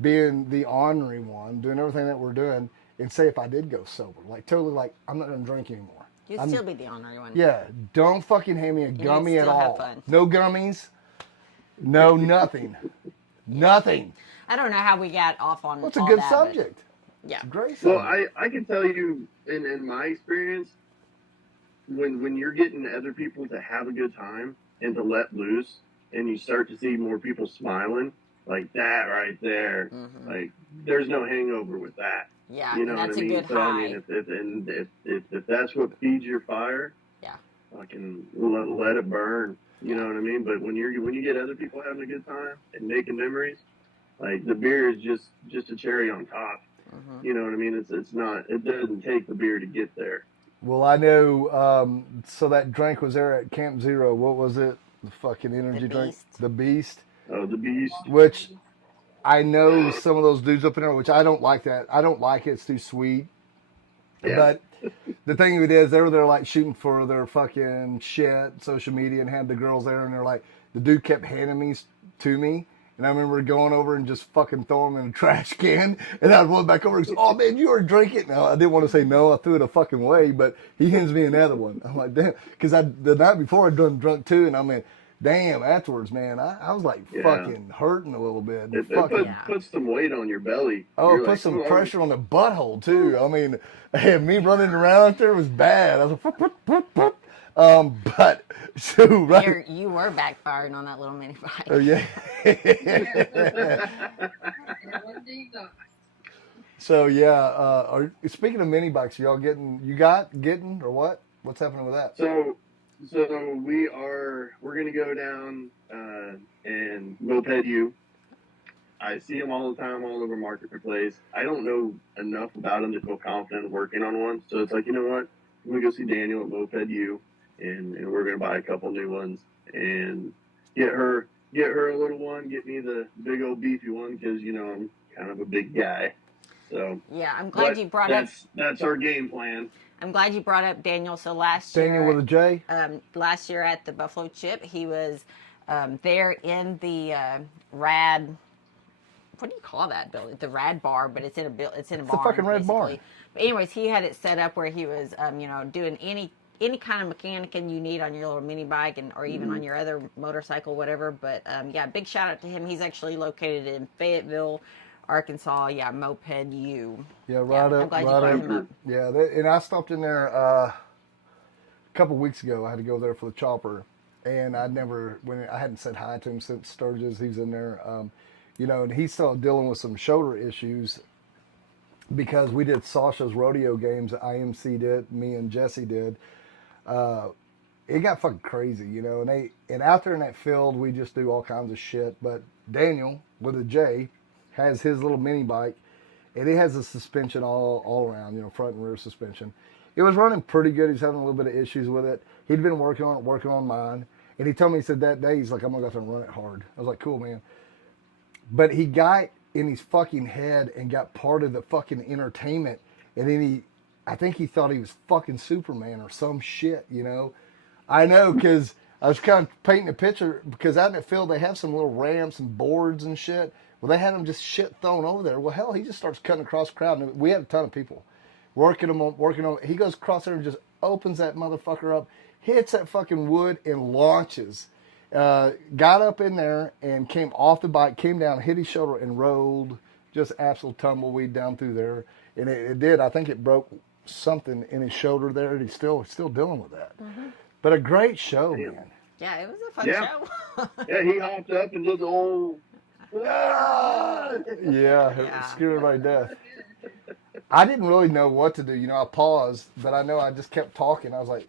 being the ornery one, doing everything that we're doing, and say if I did go sober, like totally, like I'm not going to drink anymore. You'd still be the ornery one. Yeah, don't fucking hand me a gummy at all. Fun. No gummies. No nothing. Nothing. I don't know how we got off on. Well, it's a good subject. Yeah, it's a great Well, subject. I can tell you in my experience, when you're getting other people to have a good time and to let loose, and you start to see more people smiling, like that right there, like there's no hangover with that. Yeah, you know that's what I mean? a good So, high. I mean, if that's what feeds your fire, fucking let it burn. You know what I mean? But when you get other people having a good time and making memories, like the beer is just a cherry on top. You know what I mean? It's not. It doesn't take the beer to get there. Well, I know. So that drink was there at Camp Zero. What was it? The fucking energy drink. The Beast. Oh, the Beast. Which I know some of those dudes up in there, which I don't like that. I don't like it. It's too sweet. Yeah. But the thing of it is, they were there like shooting for their fucking shit, social media, and had the girls there, and they're like, the dude kept handing me to me. And I remember going over and just fucking throwing them in a trash can. And I'd run back over and say, "Oh, man, you were drinking." No, I didn't want to say no. I threw it a fucking way. But he hands me another one. I'm like, damn. Because the night before I'd done drunk too. And I mean, damn, afterwards, man, I was like fucking hurting a little bit. It puts some weight on your belly. Oh, it put some pressure on the butthole too. I mean, me running around out there was bad. I was like, but so right. You were backfiring on that little mini bike. Oh yeah. So yeah. Speaking of mini bikes, y'all getting or what? What's happening with that? So we're gonna go down and Moped U. I see them all the time, all over Marketplace. I don't know enough about them to feel confident working on one. So it's like, you know what? I'm gonna go see Daniel at Moped U. And we're gonna buy a couple new ones and get her a little one, get me the big old beefy one because I'm kind of a big guy. So yeah, I'm glad you brought up. That's our game plan. I'm glad you brought up Daniel. So Daniel with a J. Last year at the Buffalo Chip, he was They're in the rad. What do you call that building? The rad bar, but it's in a it's in a It's a barn, fucking red barn. basically. But anyways, he had it set up where he was, doing any kind of mechanicing you need on your little mini bike and or even on your other motorcycle, whatever. But yeah, big shout out to him. He's actually located in Fayetteville, Arkansas. Yeah, Moped U. Yeah, right I'm up, glad you right brought up. him up. Yeah, and I stopped in there a couple weeks ago. I had to go there for the chopper, and I hadn't said hi to him since Sturgis. He's in there, and he's still dealing with some shoulder issues because we did Sasha's rodeo games. IMC did, me and Jesse did. It got fucking crazy, and out there in that field, we just do all kinds of shit. But Daniel with a J has his little mini bike, and it has a suspension all around, front and rear suspension. It was running pretty good. He's having a little bit of issues with it. He'd been working on mine, and he told me, he said that day, he's like, I'm gonna go out there and run it hard. I was like, cool, man. But he got in his fucking head and got part of the fucking entertainment, and then I think he thought he was fucking Superman or some shit, I know, because I was kind of painting a picture, because out in the field they have some little ramps and boards and shit. Well, they had him just shit thrown over there. Well, hell, he just starts cutting across the crowd, and we had a ton of people working on. He goes across there and just opens that motherfucker up, hits that fucking wood, and launches. Got up in there and came off the bike, came down, hit his shoulder, and rolled just absolute tumbleweed down through there. And it did. I think it broke something in his shoulder there, and he's still dealing with that. Mm-hmm. But a great show, man. Yeah, it was a fun show. Yeah, he hopped up and did the old. Yeah, scared everybody to death. I didn't really know what to do. I paused, but I know I just kept talking. I was like,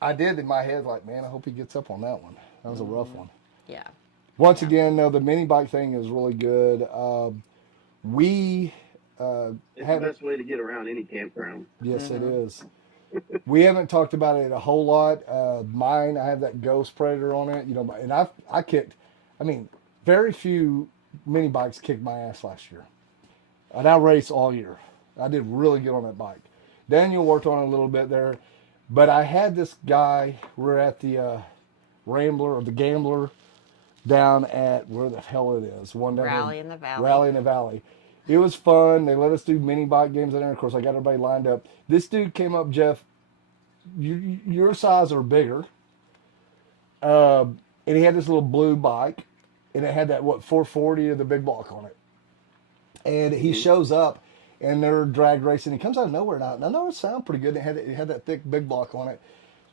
I did in my head, like, man, I hope he gets up on that one. That was a rough one. Yeah. Once again, though, the mini bike thing is really good. We it's the best way to get around any campground. Yes, it is. We haven't talked about it a whole lot. Mine, I have that Ghost Predator on it, and I kicked. Very few mini bikes kicked my ass last year, and I raced all year. I did really good on that bike. Daniel worked on it a little bit there, but I had this guy. We're at the Rambler or the Gambler down at where the hell it is. One down Rally in the Valley. Rally in the Valley. It was fun. They let us do mini bike games in there. Of course, I got everybody lined up. This dude came up, Jeff. Your size or bigger, and he had this little blue bike, and it had that 440 of the big block on it. And he shows up, and they're drag racing. He comes out of nowhere now. And I know it sounded pretty good. It had that thick big block on it.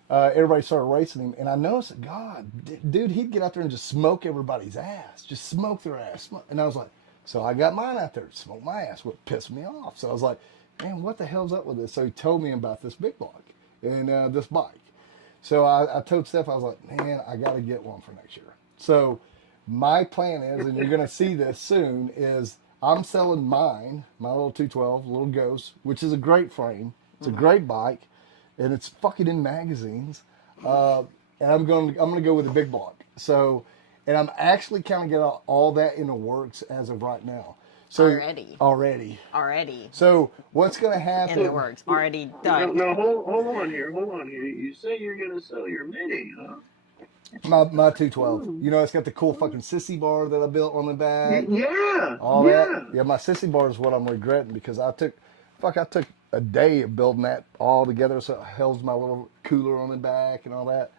Everybody started racing him, and I noticed, God, dude, he'd get out there and just smoke everybody's ass, just smoke their ass. And I was like, so I got mine out there, smoke my ass, what pissed me off. So I was like, man, what the hell's up with this? So he told me about this big block and this bike. So I told Steph, I was like, man, I got to get one for next year. So my plan is, and you're going to see this soon, is I'm selling mine, my little 212, little Ghost, which is a great frame. It's a great bike, and it's fucking in magazines. And I'm going to go with the big block. So, and I'm actually kind of getting all that in the works as of right now. So already. So what's going to happen? In the works, already done. No, hold on here. You say you're going to sell your mini, huh? My 212. It's got the cool fucking sissy bar that I built on the back. Yeah. All that. Yeah, my sissy bar is what I'm regretting, because I took a day of building that all together, so it holds my little cooler on the back and all that.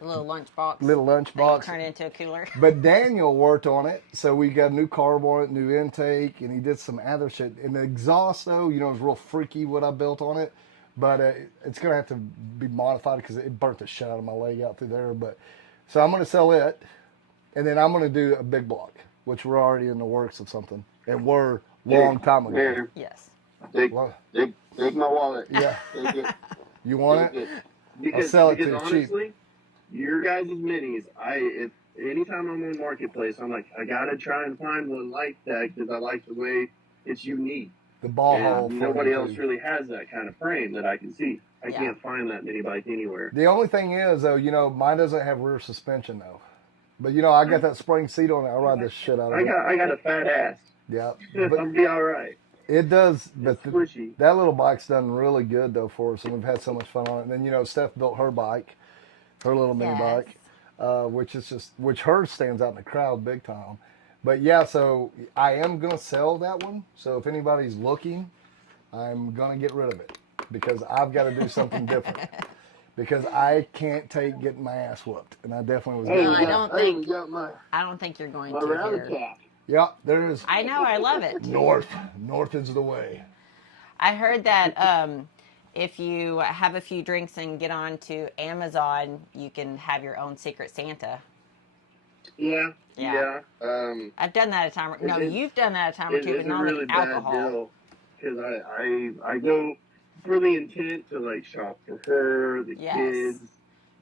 A little lunchbox. Turn it into a cooler. But Daniel worked on it, so we got a new carb on it, new intake, and he did some other shit. And the exhaust, though, is real freaky what I built on it. But it's going to have to be modified because it burnt the shit out of my leg out through there. But so I'm going to sell it, and then I'm going to do a big block, which we're already in the works of something. And we're long time ago. Here. Yes. Take my wallet. Yeah. Take it. You want it? Because, I'll sell it to you honestly, cheap. Your guys' minis, anytime I'm on Marketplace, I'm like, I got to try and find one like that because I like the way it's unique. The ball and hole. Nobody else really has that kind of frame that I can see. I can't find that mini bike anywhere. The only thing is, though, mine doesn't have rear suspension, though. But, I got that spring seat on it. I ride this shit out of it. I got a fat ass. Yeah. But I'll be all right. It does. But that little bike's done really good, though, for us. And we've had so much fun on it. And then, Steph built her bike, her little mini bike. which hers stands out in the crowd big time. But yeah, so I am gonna sell that one. So if anybody's looking, I'm gonna get rid of it because I've got to do something different. Because I can't take getting my ass whooped, and I definitely was. No, Getting I don't think you're going my to round here. cap. Yeah, there is. I know, I love it. North is the way. I heard that if you have a few drinks and get on to Amazon, you can have your own Secret Santa. Yeah. I've done that a time. No, you've done that a time or two, but It's a not really with bad alcohol. deal because I go for the intent to like shop for her, the kids.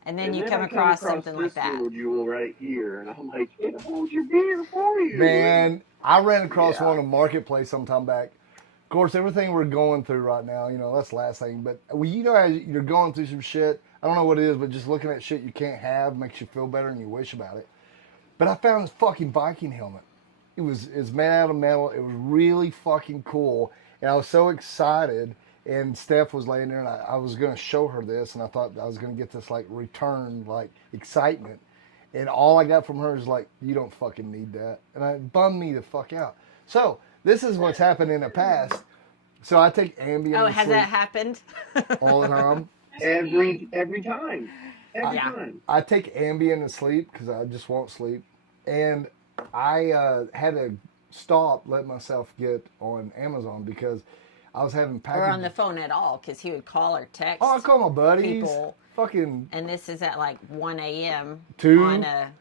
And then you come across something like this that. little jewel right here, and I'm like, it holds your beer for you. Man, I ran across one in Marketplace sometime back. Of course, everything we're going through right now, that's the last thing. But you know, as you're going through some shit, I don't know what it is, but just looking at shit you can't have makes you feel better and you wish about it. But I found this fucking Viking helmet. It's made out of metal. It was really fucking cool, and I was so excited. And Steph was laying there, and I was going to show her this, and I thought I was going to get this like return like excitement. And all I got from her is like, you don't fucking need that, and it bummed me the fuck out. So this is what's happened in the past. So I take Ambien. Oh, has that happened? all the time? Every time. Every time. I take Ambien to sleep because I just won't sleep, and I had to stop letting myself get on Amazon because I was having packages. Or on the phone at all, because he would call or text. Oh, I call my buddies. People. Fucking. And this is at like 1 a.m. 2 on a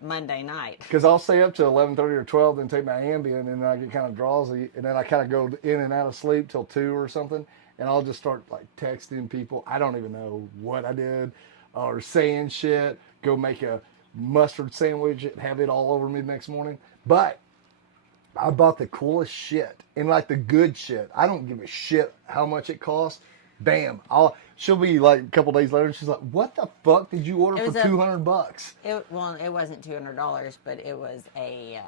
Monday night. Because I'll stay up to 11:30 or 12, then take my Ambien, and then I get kind of drowsy, and then I kind of go in and out of sleep till 2 or something, and I'll just start like texting people. I don't even know what I did, or saying shit. Go make a mustard sandwich and have it all over me the next morning. But I bought the coolest shit and like the good shit. I don't give a shit how much it costs. Bam! She'll be like a couple days later. She's like, "What the fuck did you order for $200?" It wasn't $200, but it was a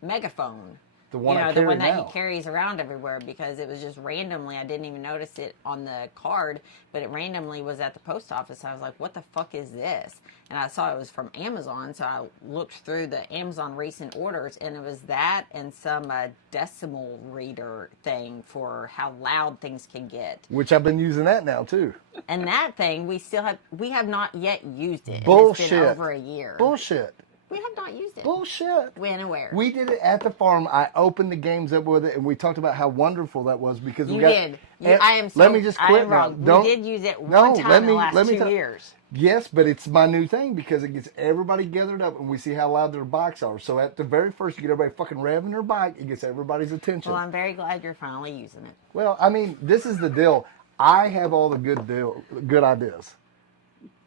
megaphone. The one the one that he carries around everywhere, because it was just randomly. I didn't even notice it on the card, but it randomly was at the post office. I was like, "What the fuck is this?" And I saw it was from Amazon, so I looked through the Amazon recent orders, and it was that and some decimal reader thing for how loud things can get. Which I've been using that now too. And that thing we have not yet used it. Bullshit. It's been over a year. Bullshit. We have not used it. Bullshit. When and where? We did it at the farm. I opened the games up with it, and we talked about how wonderful that was because we did. I am so. Let me just quit now. We did use it one time in the last 2 years. Yes, but it's my new thing because it gets everybody gathered up, and we see how loud their bikes are. So at the very first, you get everybody fucking revving their bike. It gets everybody's attention. Well, I'm very glad you're finally using it. Well, I mean, this is the deal. I have all the good ideas,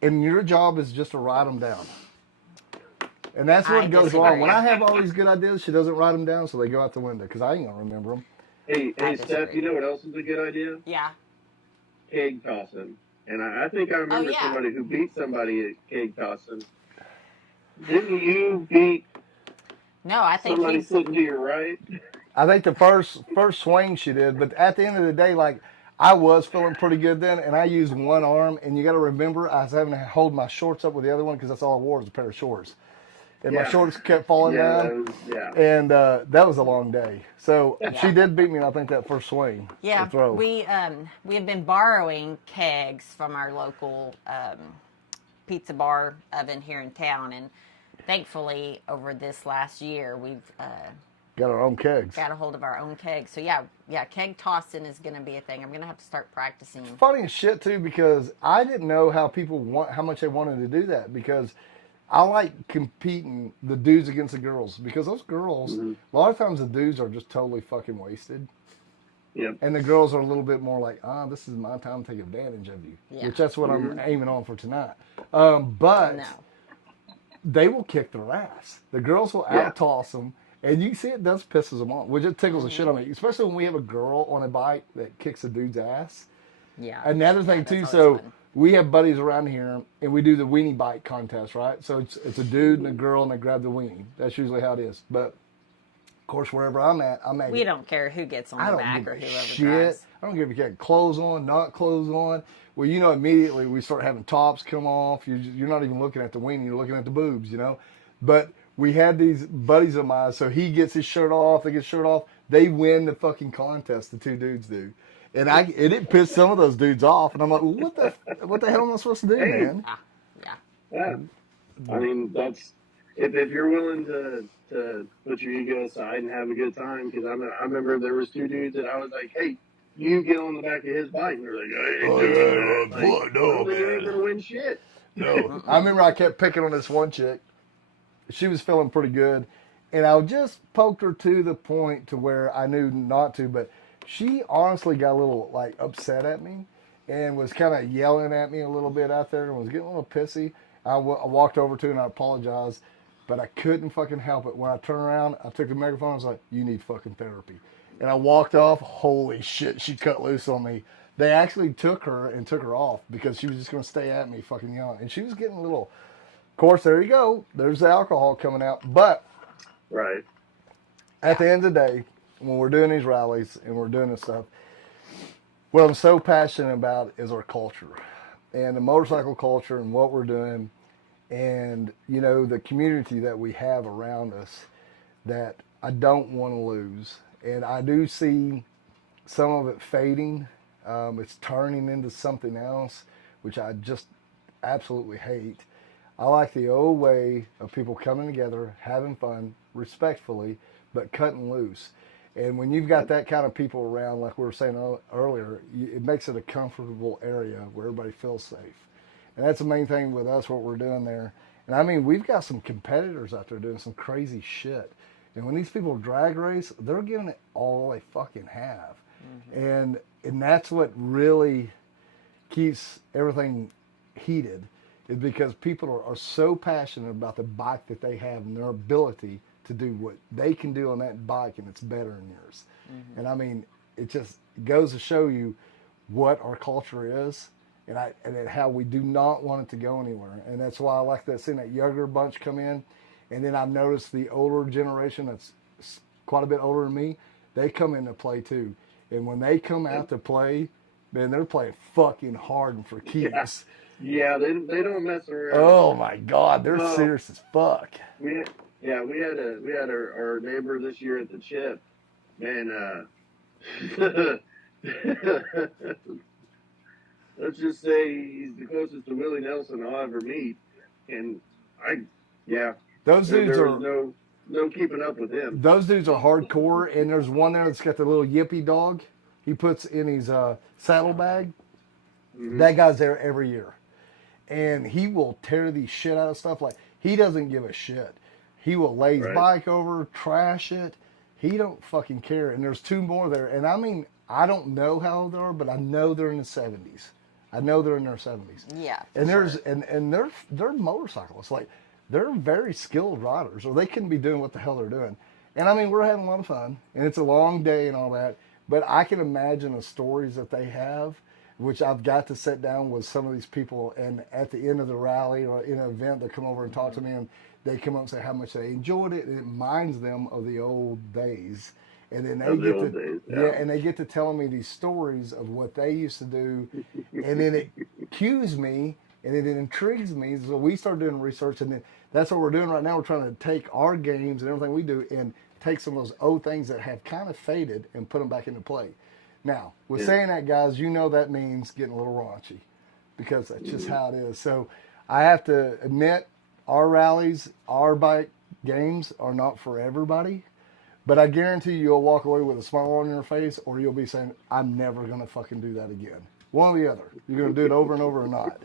and your job is just to write them down. And that's what goes wrong. When I have all these good ideas, she doesn't write them down, so they go out the window because I ain't gonna remember them. Hey, Steph, you know what else is a good idea? Yeah. Keg tossing. And I think I remember somebody who beat somebody at keg tossing. Didn't you beat somebody sitting to your right? I think the first swing she did, but at the end of the day, like, I was feeling pretty good then, and I used one arm, and you got to remember, I was having to hold my shorts up with the other one because that's all I wore was a pair of shorts. And my shorts kept falling down, and that was a long day. So she did beat me, I think, that first swing. Yeah, we have been borrowing kegs from our local pizza bar oven here in town, and thankfully, over this last year, we've got our own kegs. Got a hold of our own kegs. So yeah, keg tossing is going to be a thing. I'm going to have to start practicing. It's funny as shit too because I didn't know how much they wanted to do that because I like competing the dudes against the girls because those girls, a lot of times the dudes are just totally fucking wasted. Yep. And the girls are a little bit more like, this is my time to take advantage of you. Yeah. Which that's what I'm aiming on for tonight. But they will kick their ass. The girls will out-toss them. And you can see it does pisses them off, which it tickles the shit on me. Especially when we have a girl on a bike that kicks a dude's ass. Yeah. Another thing too, so we have buddies around here, and we do the weenie bike contest, right? So it's a dude and a girl, and they grab the weenie. That's usually how it is. But of course, wherever I'm at, we don't care who gets on the back or whoever shit. drives. I don't give a fuck. Clothes on, not clothes on. Well, you know, immediately we start having tops come off. You're not even looking at the weenie, you're looking at the boobs, you know. But we had these buddies of mine, so he gets his shirt off, they get his shirt off. They win the fucking contest, the two dudes do. And it pissed some of those dudes off. And I'm like, well, what the hell am I supposed to do, Hey. man? Yeah. Yeah. I mean, that's if you're willing to put your ego aside and have a good time. Because I remember there was two dudes that I was like, hey, you get on the back of his bike, and they're like, I ain't doing that. Like, no, well, you ain't man. gonna win shit. No. I remember I kept picking on this one chick. She was feeling pretty good. And I just poked her to the point to where I knew not to, but she honestly got a little like upset at me and was kind of yelling at me a little bit out there and was getting a little pissy. I walked over to her and I apologized, but I couldn't fucking help it. When I turned around, I took the megaphone. I was like, "You need fucking therapy," and I walked off. Holy shit, she cut loose on me. They actually took her and took her off because she was just going to stay at me fucking yelling, and she was getting a little. Of course, there you go. There's the alcohol coming out, but Right. at the end of the day, when we're doing these rallies and we're doing this stuff, what I'm so passionate about is our culture and the motorcycle culture and what we're doing and, you know, the community that we have around us that I don't want to lose. And I do see some of it fading. It's turning into something else, which I just absolutely hate. I like the old way of people coming together, having fun, respectfully, but cutting loose. And when you've got that kind of people around, like we were saying earlier, it makes it a comfortable area where everybody feels safe. And that's the main thing with us, what we're doing there. And I mean, we've got some competitors out there doing some crazy shit. And when these people drag race, they're giving it all they fucking have. Mm-hmm. And that's what really keeps everything heated, is because people are so passionate about the bike that they have and their ability to do what they can do on that bike, and it's better than yours. Mm-hmm. And I mean, it just goes to show you what our culture is, and how we do not want it to go anywhere. And that's why I like that, seeing that younger bunch come in. And then I've noticed the older generation that's quite a bit older than me, they come into play too. And when they come out to play, man, they're playing fucking hard and for keeps. Yeah, they don't mess around. Oh my God, they're serious as fuck. We had our neighbor this year at the chip, man. Let's just say he's the closest to Willie Nelson I'll ever meet, and those dudes there are was no keeping up with him. Those dudes are hardcore, and there's one there that's got the little yippy dog he puts in his saddlebag. Mm-hmm. That guy's there every year, and he will tear the shit out of stuff. Like, he doesn't give a shit. He will lay his bike over, trash it. He don't fucking care. And there's two more there, and I mean, I don't know how old they are, but I know they're in the 70s. I know they're in their 70s. Yeah. And there's and they're motorcyclists. Like, they're very skilled riders, or they couldn't be doing what the hell they're doing. And I mean, we're having a lot of fun, and it's a long day and all that. But I can imagine the stories that they have, which I've got to sit down with some of these people, and at the end of the rally or in an event, they come over and talk to me, and they come up and say how much they enjoyed it, and it reminds them of the old days. And then they get to telling me these stories of what they used to do, and then it cues me, and it intrigues me. So we start doing research, and then that's what we're doing right now. We're trying to take our games and everything we do and take some of those old things that have kind of faded and put them back into play. Now, with saying that, guys, you know that means getting a little raunchy, because that's just how it is. So I have to admit, our rallies, our bike games are not for everybody. But I guarantee you'll walk away with a smile on your face, or you'll be saying, I'm never going to fucking do that again. One or the other. You're going to do it over and over or not.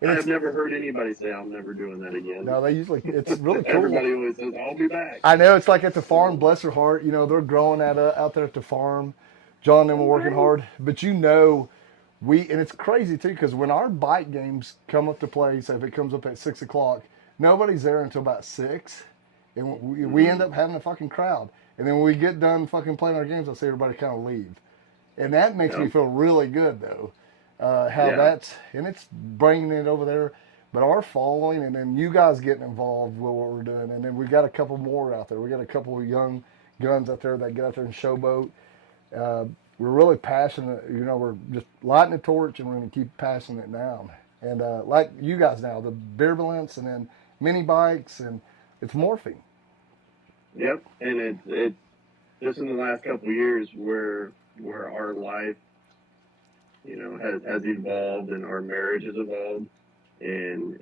And I've never heard anybody say, I'm never doing that again. No, they usually, it's really cool. Everybody always says, I'll be back. I know, it's like at the farm, bless their heart, you know, they're growing out there at the farm. John and them are working hard. But you know, and it's crazy too, because when our bike games come up to play, so if it comes up at 6 o'clock, nobody's there until about 6. And we end up having a fucking crowd. And then when we get done fucking playing our games, I see everybody kind of leave. And that makes me feel really good, though. And it's bringing it over there. But our following, and then you guys getting involved with what we're doing. And then we've got a couple more out there. We got a couple of young guns out there that get out there and showboat. we're really passionate. You know, we're just lighting the torch, and we're going to keep passing it down. And like you guys now, the beer balance, and then mini bikes, and it's morphing. Yep, and it's just in the last couple of years where our life, has evolved and our marriage has evolved, and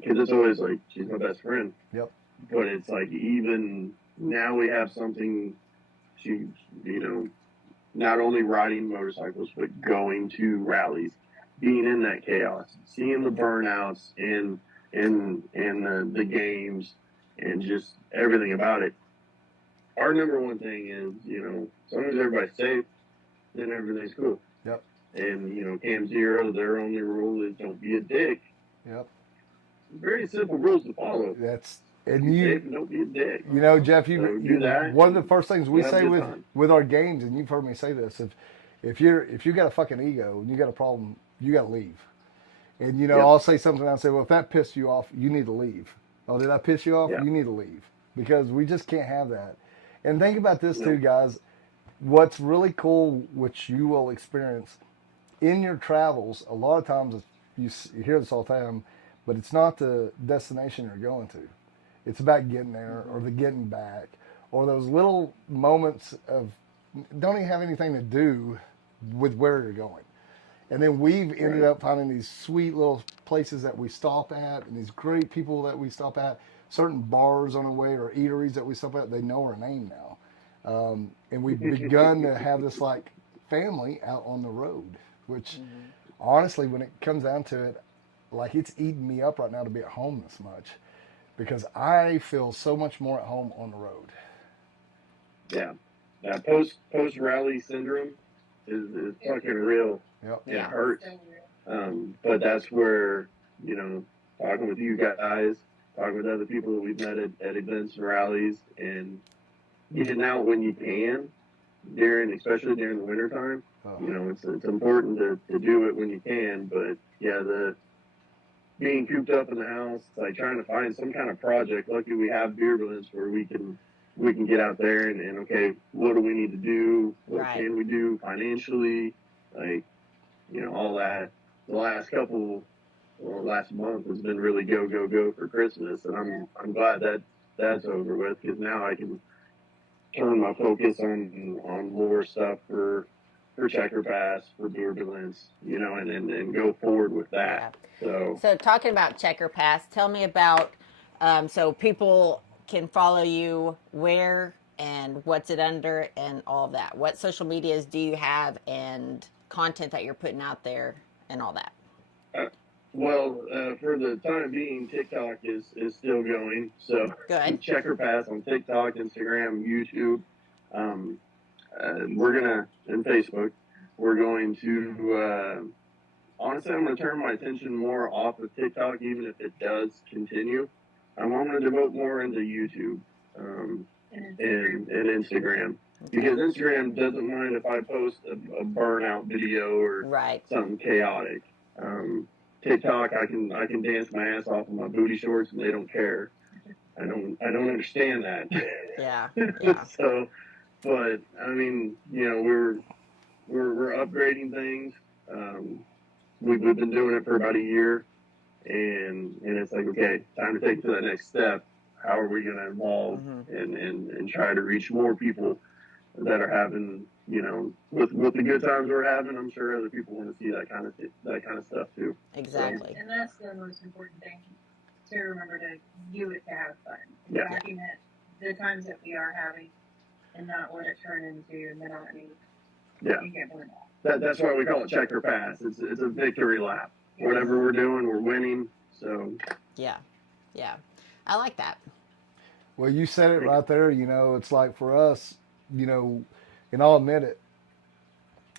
because it's always like she's my best friend, Yep. but it's like even now we have something to, not only riding motorcycles but going to rallies, being in that chaos, seeing the burnouts and the games and just everything about it. Our number one thing is, as long as everybody's safe, then everything's cool. Yep. And, Camp Zero, their only rule is don't be a dick. Yep. Very simple rules to follow. That's and Be you. safe and don't be a dick. You know, Jeff, So do that. One of the first things we have a say good time. with our games, and you've heard me say this, if you got a fucking ego and you got a problem, you got to leave. And Yep. I'll say something. I'll say, well, if that pissed you off, you need to leave. Oh, did I piss you off? Yeah. You need to leave, because we just can't have that. And think about this too, Nope. guys. What's really cool, which you will experience in your travels, a lot of times you hear this all the time, but it's not the destination you're going to. It's about getting there, or the getting back, or those little moments of don't even have anything to do with where you're going. And then we've ended up finding these sweet little places that we stop at, and these great people that we stop at, certain bars on the way or eateries that we stop at, they know our name now. And we've begun to have this like family out on the road, which honestly, when it comes down to it, like it's eating me up right now to be at home this much, because I feel so much more at home on the road. Yeah. That post rally syndrome is fucking real. Yep. It hurts. But that's where, talking with you guys, talking with other people that we've met at events and rallies, and getting out when you can, especially during the wintertime. It's important to do it when you can. But yeah, the being cooped up in the house, like trying to find some kind of project. Lucky we have beer balance where we can get out there and okay, what do we need to do? What can we do financially? Like, all that. The last month has been really go for Christmas, and I'm glad that that's over with, because now I can turn my focus on more stuff for Checker Pass, for beer balance, and go forward with that. Yeah. So talking about Checker Pass, tell me about so people can follow you where and what's it under and all of that. What social medias do you have and content that you're putting out there and all that? For the time being, TikTok is still going. So good. Checker Pass on TikTok, Instagram, YouTube. We're gonna, and Facebook. We're going to. Honestly, I'm going to turn my attention more off of TikTok, even if it does continue. I'm going to devote more into YouTube and Instagram. Because Instagram doesn't mind if I post a burnout video or something chaotic. TikTok, I can dance my ass off in my booty shorts and they don't care. I don't understand that. Yeah. So, but I mean, we're upgrading things. We've been doing it for about a year, and it's like, okay, time to take it to that next step. How are we going to evolve and try to reach more people that are having, with the good times we're having? I'm sure other people want to see that kind of stuff too. Exactly. And that's the most important thing, to remember to do it to have fun. Yeah. Document the times that we are having and not let it turn into monotony. Yeah. You get burned out. That's why we call it Checker Pass. It's a victory lap. Yeah. Whatever we're doing, we're winning. So yeah, I like that. Well, you said it right there. It's like for us, and I'll admit it,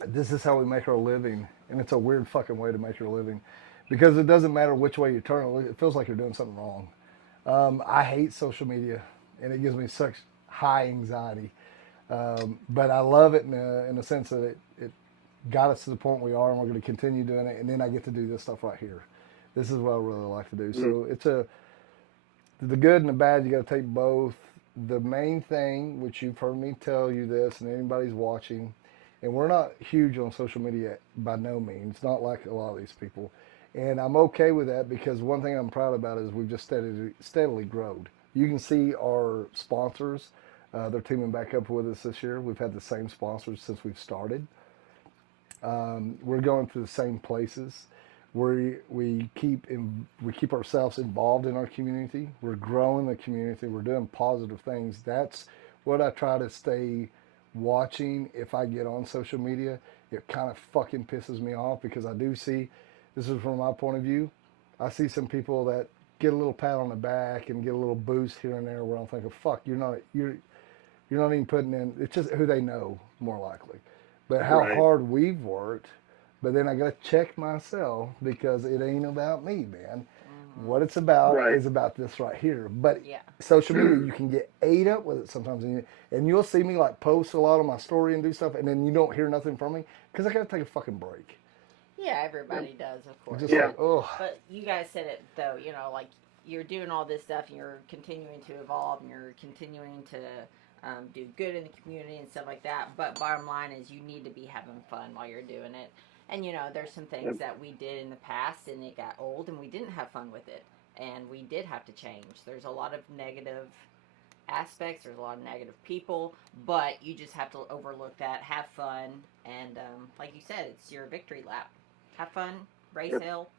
this is how we make our living, and it's a weird fucking way to make your living, because it doesn't matter which way you turn it. It feels like you're doing something wrong. I hate social media, and it gives me such high anxiety. But I love it in the sense that it got us to the point we are, and we're going to continue doing it. And then I get to do this stuff right here. This is what I really like to do. So it's the good and the bad. You got to take both. The main thing, which you've heard me tell you this, and anybody's watching, And we're not huge on social media by no means, not like a lot of these people. And I'm okay with that because one thing I'm proud about is we've just steadily grown. You can see our sponsors, they're teaming back up with us this year. We've had the same sponsors since we've started. We're going to the same places. We keep ourselves involved in our community. We're growing the community. We're doing positive things. That's what I try to stay watching. If I get on social media, it kind of fucking pisses me off because I do see, this is from my point of view, I see some people that get a little pat on the back and get a little boost here and there where I'm thinking, fuck, you're not even putting in, it's just who they know more likely. But how Right. hard we've worked, but then I got to check myself because it ain't about me, man. What it's about Right. is about this right here. But Yeah. social media, you can get ate up with it sometimes, and you'll see me like post a lot on my story and do stuff, and then you don't hear nothing from me because I got to take a fucking break. Yeah, everybody does, of course. Just Yeah. like, oh, But you guys said it though, you know, like you're doing all this stuff and you're continuing to evolve and you're continuing to do good in the community and stuff like that. But bottom line is you need to be having fun while you're doing it. And you know, there's some things Yep. that we did in the past and it got old and we didn't have fun with it. And we did have to change. There's a lot of negative aspects, there's a lot of negative people, but you just have to overlook that, have fun, and like you said, it's your victory lap. Have fun, race Yep. hill.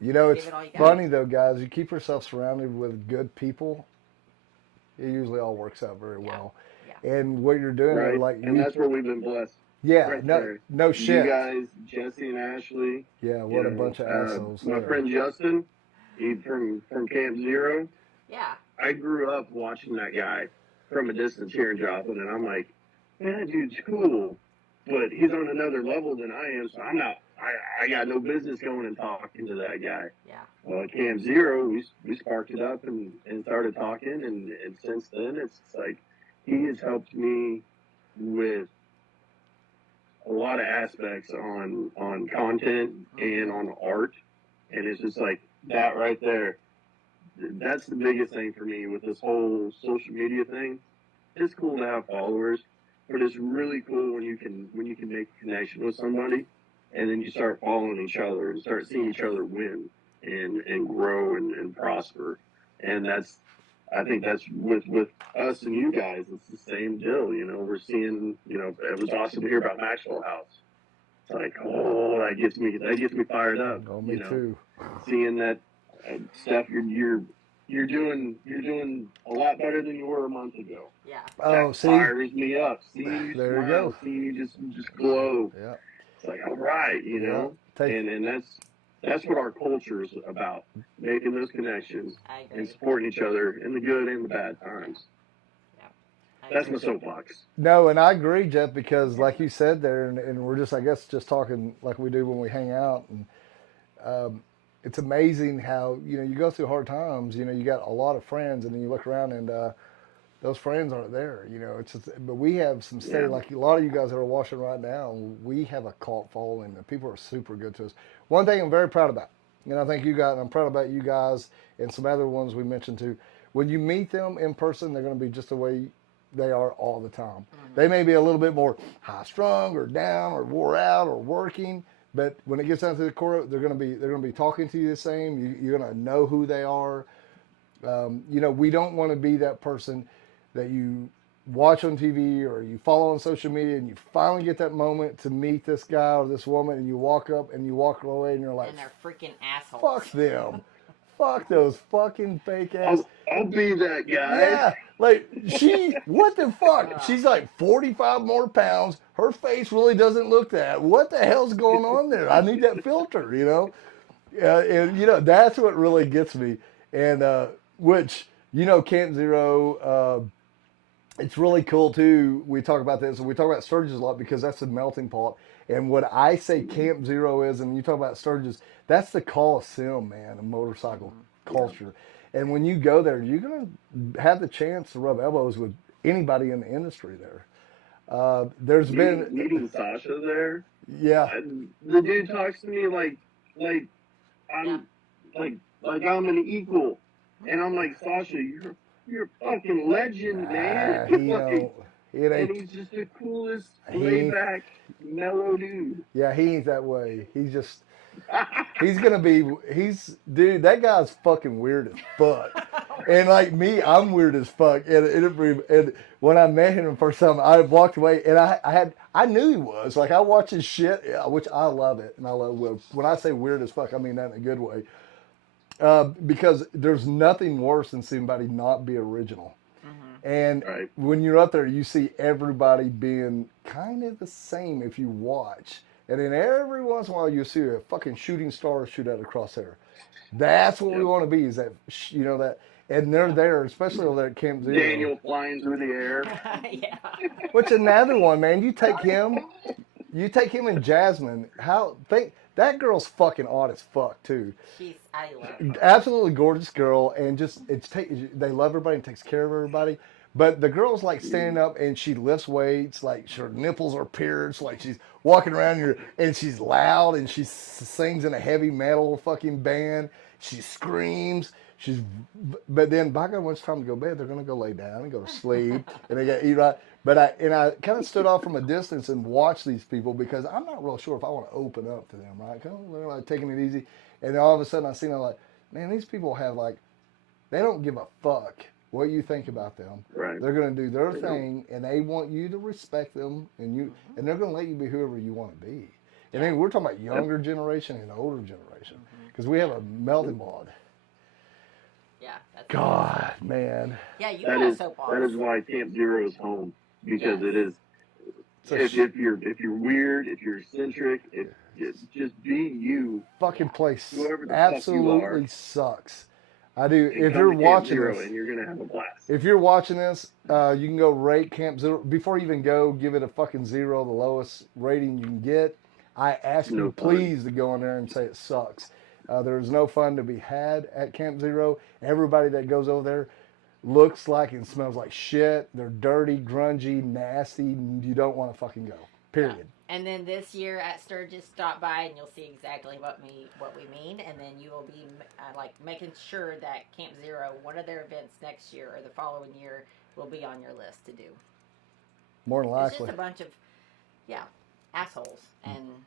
you know, it's Give it all you got. funny though, guys. You keep yourself surrounded with good people, it usually all works out very Yeah. well. Yeah. And what you're doing, Right. like And that's where we've been blessed. yeah, Right no, there. no You shit. guys, Jesse and Ashley. Yeah, You what a know, bunch of assholes. my there. friend Justin, he from Camp Zero. Yeah. I grew up watching that guy from a distance here in Joplin, and I'm like, man, that dude's cool, but he's on another level than I am, so I'm not. I got no business going and talking to that guy. Yeah. Well, at Camp Zero, we sparked it up and started talking, and since then, it's like he has helped me with a lot of aspects on content and on art, and it's just like that right there. That's the biggest thing for me with this whole social media thing. It's cool to have followers, but it's really cool when you can make a connection with somebody, and then you start following each other and start seeing each other win and grow and prosper. And that's, I think that's with us and you guys. It's the same deal. You know, we're seeing. You know, it was awesome to hear about Maxwell House. It's like, oh, that gets me fired up. Oh, me you know, too. seeing that Steph, you're doing a lot better than you were a month ago. Yeah. Oh, That see, fires me up. Seeing you There you smile, go. seeing you just glow. yeah, It's like, all right, you Yeah. know, Take- and that's what our culture is about: making those connections I agree. and supporting each other in the good and the bad times. I That's agree. my soapbox. No, and I agree, Jeff, because like you said there, and we're just, I guess, just talking like we do when we hang out, and it's amazing how you go through hard times. You got a lot of friends, and then you look around and those friends aren't there. It's just, but we have some stay Yeah. like a lot of you guys that are watching right now. We have a cult following, and people are super good to us. One thing I'm very proud about, and I think you guys, and I'm proud about you guys, and some other ones we mentioned too. When you meet them in person, they're going to be just the way they are all the time. They may be a little bit more high strung or down or wore out or working, but when it gets down to the core, they're going to be talking to you the same. You're going to know who they are. We don't want to be that person that you watch on TV or you follow on social media and you finally get that moment to meet this guy or this woman and you walk up and you walk away and you're like, And they're freaking assholes. fuck them. Fuck those fucking fake ass. I'll be that guy. Yeah, like what the fuck? She's like 45 more pounds. Her face really doesn't look that. What the hell's going on there? I need that filter, and that's what really gets me. And which Camp Zero. It's really cool too. We talk about this, and we talk about Sturgis a lot because that's the melting pot. And what I say Camp Zero is, and you talk about Sturgis, that's the Coliseum, man, of motorcycle culture. And when you go there, you're gonna have the chance to rub elbows with anybody in the industry there. There's been, meeting Sasha there. yeah, The dude talks to me like I'm like I'm an equal, and I'm like, Sasha, you're a fucking legend, man. It And ain't. he's just the coolest, He laid ain't. back, mellow dude. Yeah, he ain't that way. He's just. He's gonna be. He's dude. That guy's fucking weird as fuck. And like me, I'm weird as fuck. And when I met him the first time, I walked away, and I knew he was like I watch his shit, yeah, which I love it, and I love when I say weird as fuck, I mean that in a good way. Because there's nothing worse than seeing somebody not be original. And Right. when you're up there, you see everybody being kind of the same if you watch. And then every once in a while, you see a fucking shooting star shoot out of crosshair. That's what we Yep. want to be. Is that that? And they're there, especially over there at Camp Zero. Daniel flying through the air. Yeah. Which another one, man. You take him and Jasmine. How think that girl's fucking odd as fuck too. I love her. Absolutely gorgeous girl, and they love everybody and takes care of everybody. But the girl's like standing up and she lifts weights, like her nipples are pierced, like she's walking around here and she's loud and she sings in a heavy metal fucking band. She screams. But then by God, when it's time to go to bed, they're gonna go lay down and go to sleep, and they got to eat right. But I kind of stood off from a distance and watched these people because I'm not real sure if I want to open up to them, right? 'Cause they're like taking it easy, and then all of a sudden I seen them like, man, these people have like, they don't give a fuck what you think about them. Right. They're gonna do their thing, and they want you to respect them, and they're gonna let you be whoever you want to be. And then we're talking about younger generation and older generation because we have a melting pot. Yeah. That's God, man. Yeah, you That got is soap that is operas. why Camp Zero is home, because Yes. it is. If you're weird, if you're eccentric, if just be you, Fucking place whoever the fuck you are, absolutely sucks. I do. and If come you're to Camp watching Zero, this, and you're gonna have a blast. if you're watching this, you can go rate Camp Zero. Before you even go, give it a fucking 0, the lowest rating you can get. I ask No you fun. please to go in there and say it sucks. There's no fun to be had at Camp Zero. Everybody that goes over there looks like and smells like shit. They're dirty, grungy, nasty. You don't want to fucking go. Period. And then this year at Sturgis, stop by and you'll see exactly what we mean, and then you will be like making sure that Camp Zero, one of their events next year or the following year, will be on your list to do. More than It's likely. just a bunch of assholes, and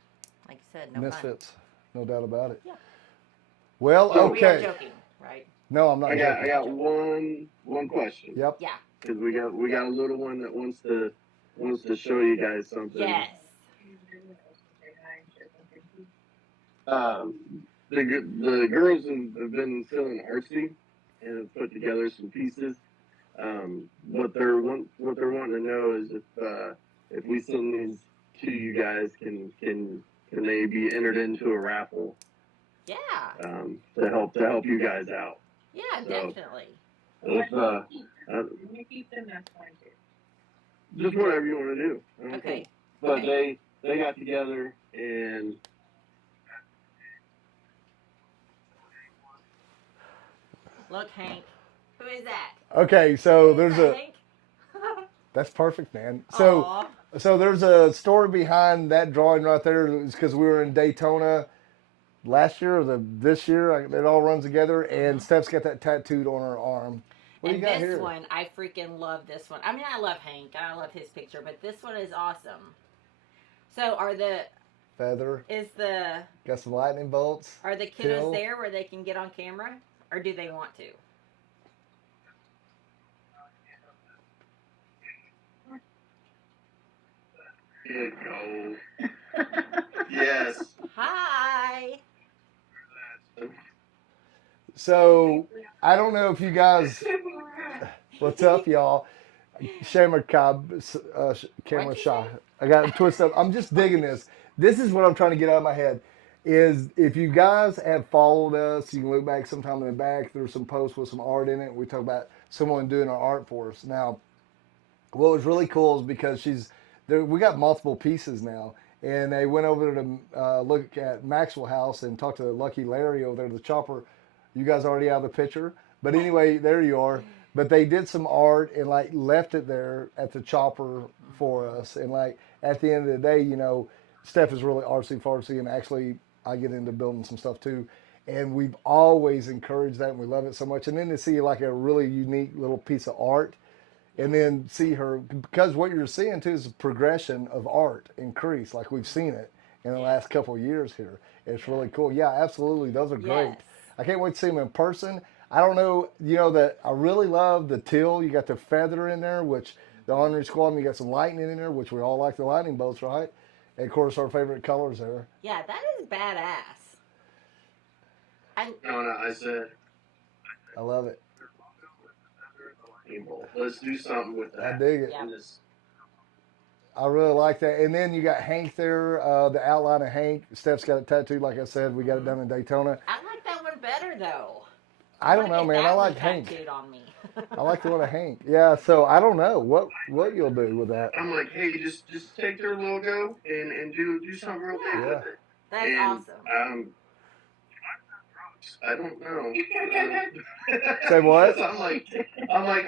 like I said, no Misfits. No doubt about it. Yeah. Well, fun. We are okay. joking, right? No, I'm not I joking. got one question. Yep. Yeah. Because we got a little one that wants to show you guys something. Yes. The girls have been feeling artsy and have put together some pieces. What they're wanting to know is if we send these to you guys, can they be entered into a raffle? Yeah. To help you guys out. Yeah, So, definitely. If You keep them, that's fine too. just whatever you want to do. Okay. But they got together and Look, Hank. Who is that? Okay, so Who is there's that, a. Hank? That's perfect, man. So, Aw. so there's a story behind that drawing right there. It's because we were in Daytona last year or this year. It all runs together, and Steph's got that tattooed on her arm. What do And you got this here? one, I freaking love this one. I mean, I love Hank. I love his picture, but this one is awesome. So, Feather. Got some lightning bolts. Are the kiddos Kill. there where they can get on camera, or do they want to? Good go. Yes. Hi. So I don't know if you guys. What's up, y'all? Shamer Cobb, camera What'd you shot. say? I got it twisted up. I'm just digging this. This is what I'm trying to get out of my head. Is if you guys have followed us, you can look back sometime in the back. There's some posts with some art in it. We talk about someone doing our art for us. Now, what was really cool is because she's there. We got multiple pieces now, and they went over to look at Maxwell House and talked to Lucky Larry over there, the chopper. You guys already out of the picture, but anyway, there you are. But they did some art and like left it there at the chopper for us. And like at the end of the day, you know, Steph is really artsy fartsy, and actually I get into building some stuff too. And we've always encouraged that, and we love it so much. And then to see like a really unique little piece of art and then see her, because what you're seeing too is a progression of art increase, like we've seen it in the last couple of years here. It's really cool. Yeah, absolutely. Those are great. Yes. I can't wait to see them in person. I don't know, that I really love the teal. You got the feather in there, which the Ornery Squad, and you got some lightning in there, which we all like the lightning bolts, right? And of course, our favorite colors there. Yeah, that is badass. No, I said, I love it. let's do something with I that. dig it. Yeah. I really like that. And then you got Hank there, the outline of Hank. Steph's got it tattooed, like I said. We got it done in Daytona. I like that one better though. I don't wanna know, get man. that I one like Hank. tattooed on me. I like the one of Hank. Yeah, so I don't know what you'll do with that. I'm like, hey, just take their logo and do something real big with it. That's And, awesome. I don't know. Say what? I'm like,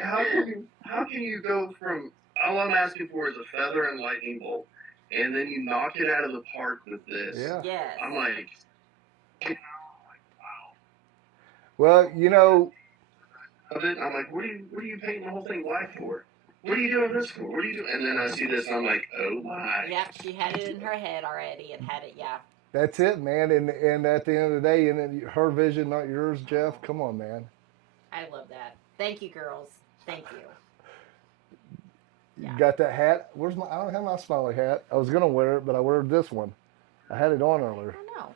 how can you go from all I'm asking for is a feather and lightning bolt, and then you knock it out of the park with this? Yeah. Yes. I'm like, Well, I'm like, what are you painting the whole thing black for? What are you doing this for? What are you doing? And then I see this, and I'm like, oh my. Yep, she had it in her head already and had it. Yeah. that's it, man. And at the end of the day, and then her vision, not yours, Jeff. Come on, man. I love that. Thank you, girls. Thank you. You Yeah. got that hat? I don't have my smiley hat. I was gonna wear it, but I wear this one. I had it on earlier. I don't know.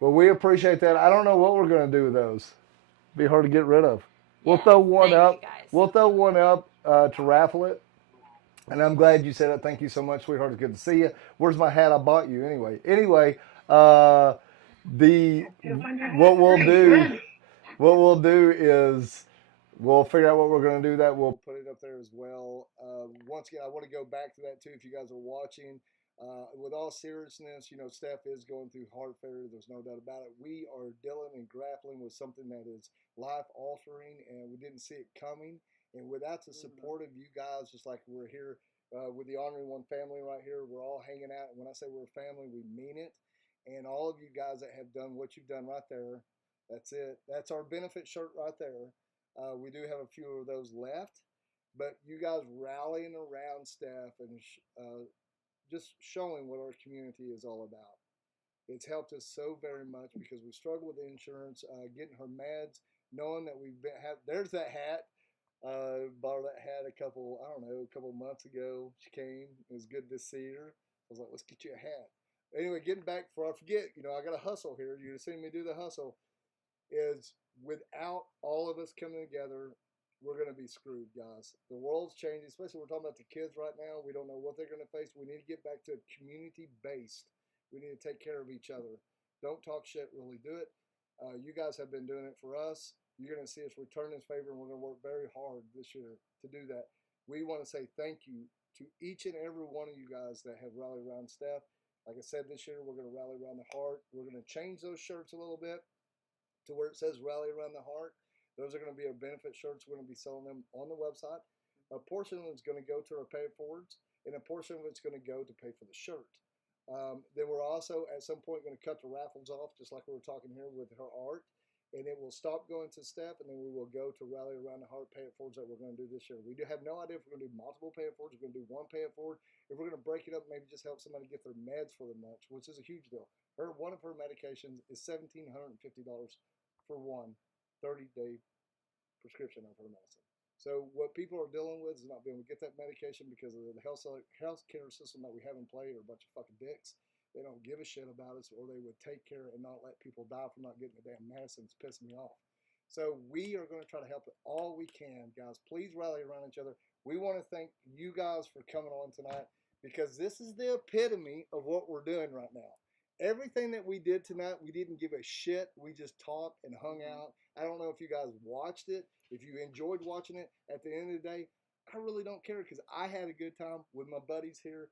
Well, we appreciate that. I don't know what we're gonna do with those. Be hard to get rid of. We'll Yeah, throw one thank up. you guys. We'll throw one up to raffle it. And I'm glad you said it. Thank you so much, sweetheart. It's good to see you. Where's my hat? I bought you anyway. Anyway, the what we'll do is we'll figure out what we're going to do. That we'll put it up there as well. Once again, I want to go back to that too. If you guys are watching, with all seriousness, Steph is going through heart failure. There's no doubt about it. We are dealing and grappling with something that is life altering, and we didn't see it coming. And without the support of you guys, just like we're here with the Ornery One family right here, we're all hanging out. And when I say we're a family, we mean it. And all of you guys that have done what you've done right there, that's it. That's our benefit shirt right there. We do have a few of those left, but you guys rallying around Steph and just showing what our community is all about. It's helped us so very much because we struggle with insurance, getting her meds, knowing that there's that hat. Bought that hat a couple months ago. She came. It was good to see her. I was like, let's get you a hat. Anyway, getting back before I forget, I got a hustle here. You've seen me do the hustle. Is without all of us coming together, we're going to be screwed, guys. The world's changing, especially we're talking about the kids right now. We don't know what they're going to face. We need to get back to community-based. We need to take care of each other. Don't talk shit, really do it. You guys have been doing it for us. You're going to see us return this favor, and we're going to work very hard this year to do that. We want to say thank you to each and every one of you guys that have rallied around Steph. Like I said, this year we're going to rally around the heart. We're going to change those shirts a little bit to where it says rally around the heart. Those are going to be our benefit shirts. We're going to be selling them on the website. A portion of it is going to go to our pay it forwards, and a portion of it's going to go to pay for the shirt. Then we're also at some point going to cut the raffles off, just like we were talking here with her art, and it will stop going to Steph, and then we will go to rally around the heart pay it forwards that we're going to do this year. We do have no idea if we're going to do multiple pay it forwards. We're going to do one pay it forward. If we're going to break it up, maybe just help somebody get their meds for the month, which is a huge deal. One of her medications is $1,750 for one 30-day prescription of her medicine. So what people are dealing with is not being able to get that medication because of the health care system that we have in play are a bunch of fucking dicks. They don't give a shit about us, or they would take care and not let people die from not getting the damn medicine. It's pissing me off. So we are going to try to help it all we can, guys. Please rally around each other. We want to thank you guys for coming on tonight because this is the epitome of what we're doing right now. Everything that we did tonight, we didn't give a shit. We just talked and hung out. I don't know if you guys watched it, if you enjoyed watching it. At the end of the day, I really don't care because I had a good time with my buddies here.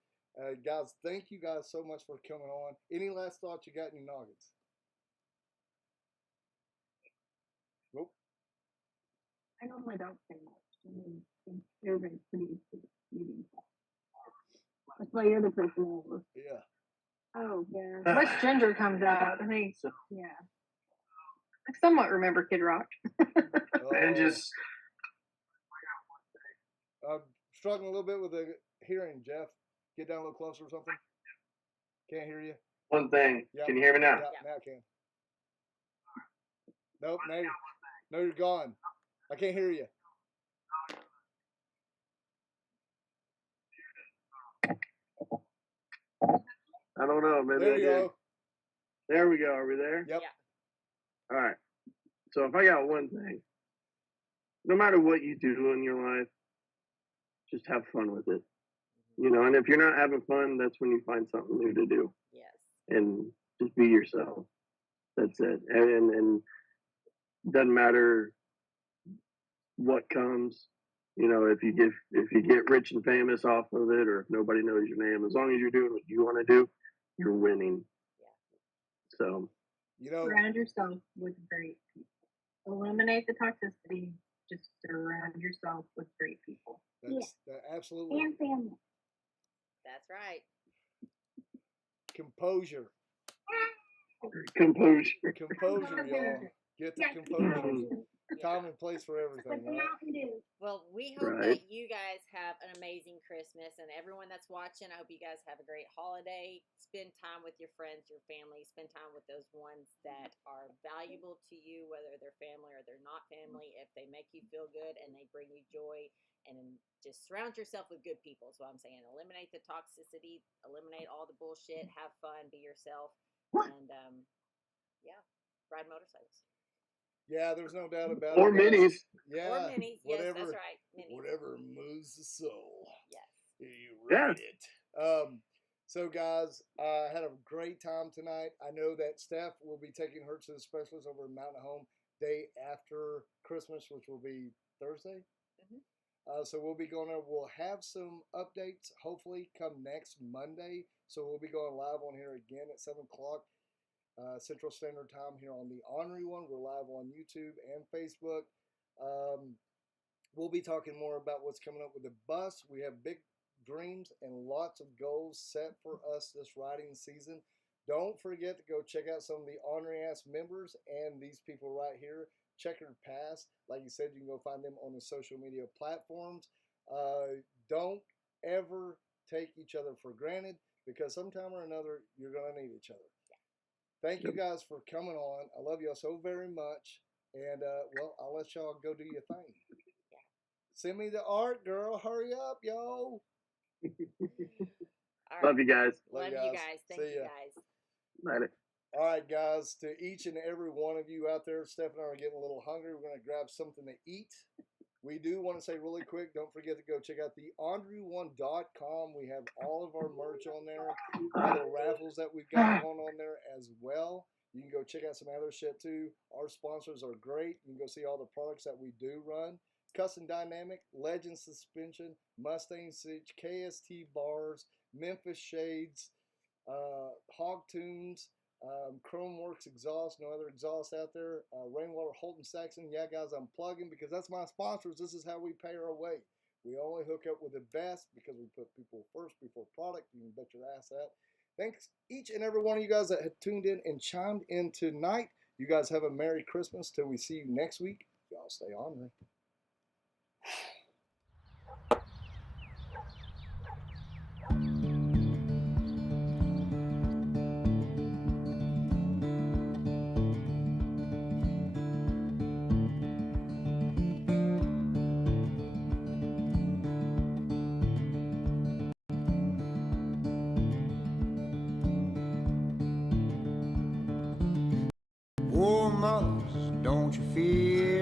Guys, thank you guys so much for coming on. Any last thoughts you got in your noggins? Nope. I normally don't say much. I mean, everybody's pretty used to meetings. That's why you're the person over. Yeah. Oh, yeah. Once Ginger comes out, I think, yeah. I somewhat remember Kid Rock. And just struggling a little bit with the hearing, Jeff. Get down a little closer or something. Can't hear you. One thing. Yep. Can you hear me now? Yeah, now I can. Nope, no, you're gone. I can't hear you. I don't know. Maybe There I you did. go. There we go. Are we there? Yep. All right. So if I got one thing, no matter what you do in your life, just have fun with it. You know, and if you're not having fun, that's when you find something new to do. Yes. And just be yourself. That's it. And doesn't matter what comes. You know, if you get rich and famous off of it, or if nobody knows your name, as long as you're doing what you want to do, you're winning. Yeah. So, you know, surround yourself with great people. Eliminate the toxicity. Just surround yourself with great people. that absolutely. And family. That's right. Composure, composure. y'all. Get the composure. Time and place for everything, right? Well, we hope Right. that you guys have an amazing Christmas, and everyone that's watching, I hope you guys have a great holiday. Spend time with your friends, your family. Spend time with those ones that are valuable to you, whether they're family or they're not family. If they make you feel good and they bring you joy, and just surround yourself with good people is what I'm saying. Eliminate the toxicity, eliminate all the bullshit, have fun, be yourself, and yeah, ride motorcycles. Yeah, there's no doubt about Or it. Guys. minis. Yeah. Or minis. Yes, Whatever, that's right. Minis. Whatever moves the soul. Yes. You ride it. So guys, I had a great time tonight. I know that Steph will be taking her to the specialist over in Mountain Home day after Christmas, which will be Thursday. Mm-hmm. So we'll be going there. We'll have some updates hopefully come next Monday. So we'll be going live on here again at 7 o'clock Central Standard Time here on the Ornery One. We're live on YouTube and Facebook. We'll be talking more about what's coming up with the bus. We have big dreams and lots of goals set for us this riding season. Don't forget to go check out some of the Ornery Ass members and these people right here. Checkered Past. Like you said, you can go find them on the social media platforms. Don't ever take each other for granted, because sometime or another you're going to need each other. Thank you guys for coming on. I love y'all so very much. And, well, I'll let y'all go do your thing. Yeah. Send me the art, girl. Hurry up, yo. All right. Love you guys. Love you guys. Thank you guys. Later. All right, guys. To each and every one of you out there, Steph and I are getting a little hungry. We're going to grab something to eat. We do want to say really quick, don't forget to go check out the OrneryOne.com. We have all of our merch on there, all the raffles that we've got going on there as well. You can go check out some other shit too. Our sponsors are great. You can go see all the products that we do run. Custom Dynamic, Legend Suspension, Mustang Stitch, KST Bars, Memphis Shades, Hog Tunes, Chromeworks exhaust, no other exhaust out there. Rainwater, Holton Saxon. Yeah, guys, I'm plugging because that's my sponsors. This is how we pay our way. We only hook up with the best because we put people first before product. You can bet your ass that. Thanks each and every one of you guys that have tuned in and chimed in tonight. You guys have a Merry Christmas till we see you next week. Y'all stay on me. Oh, mothers, don't you feel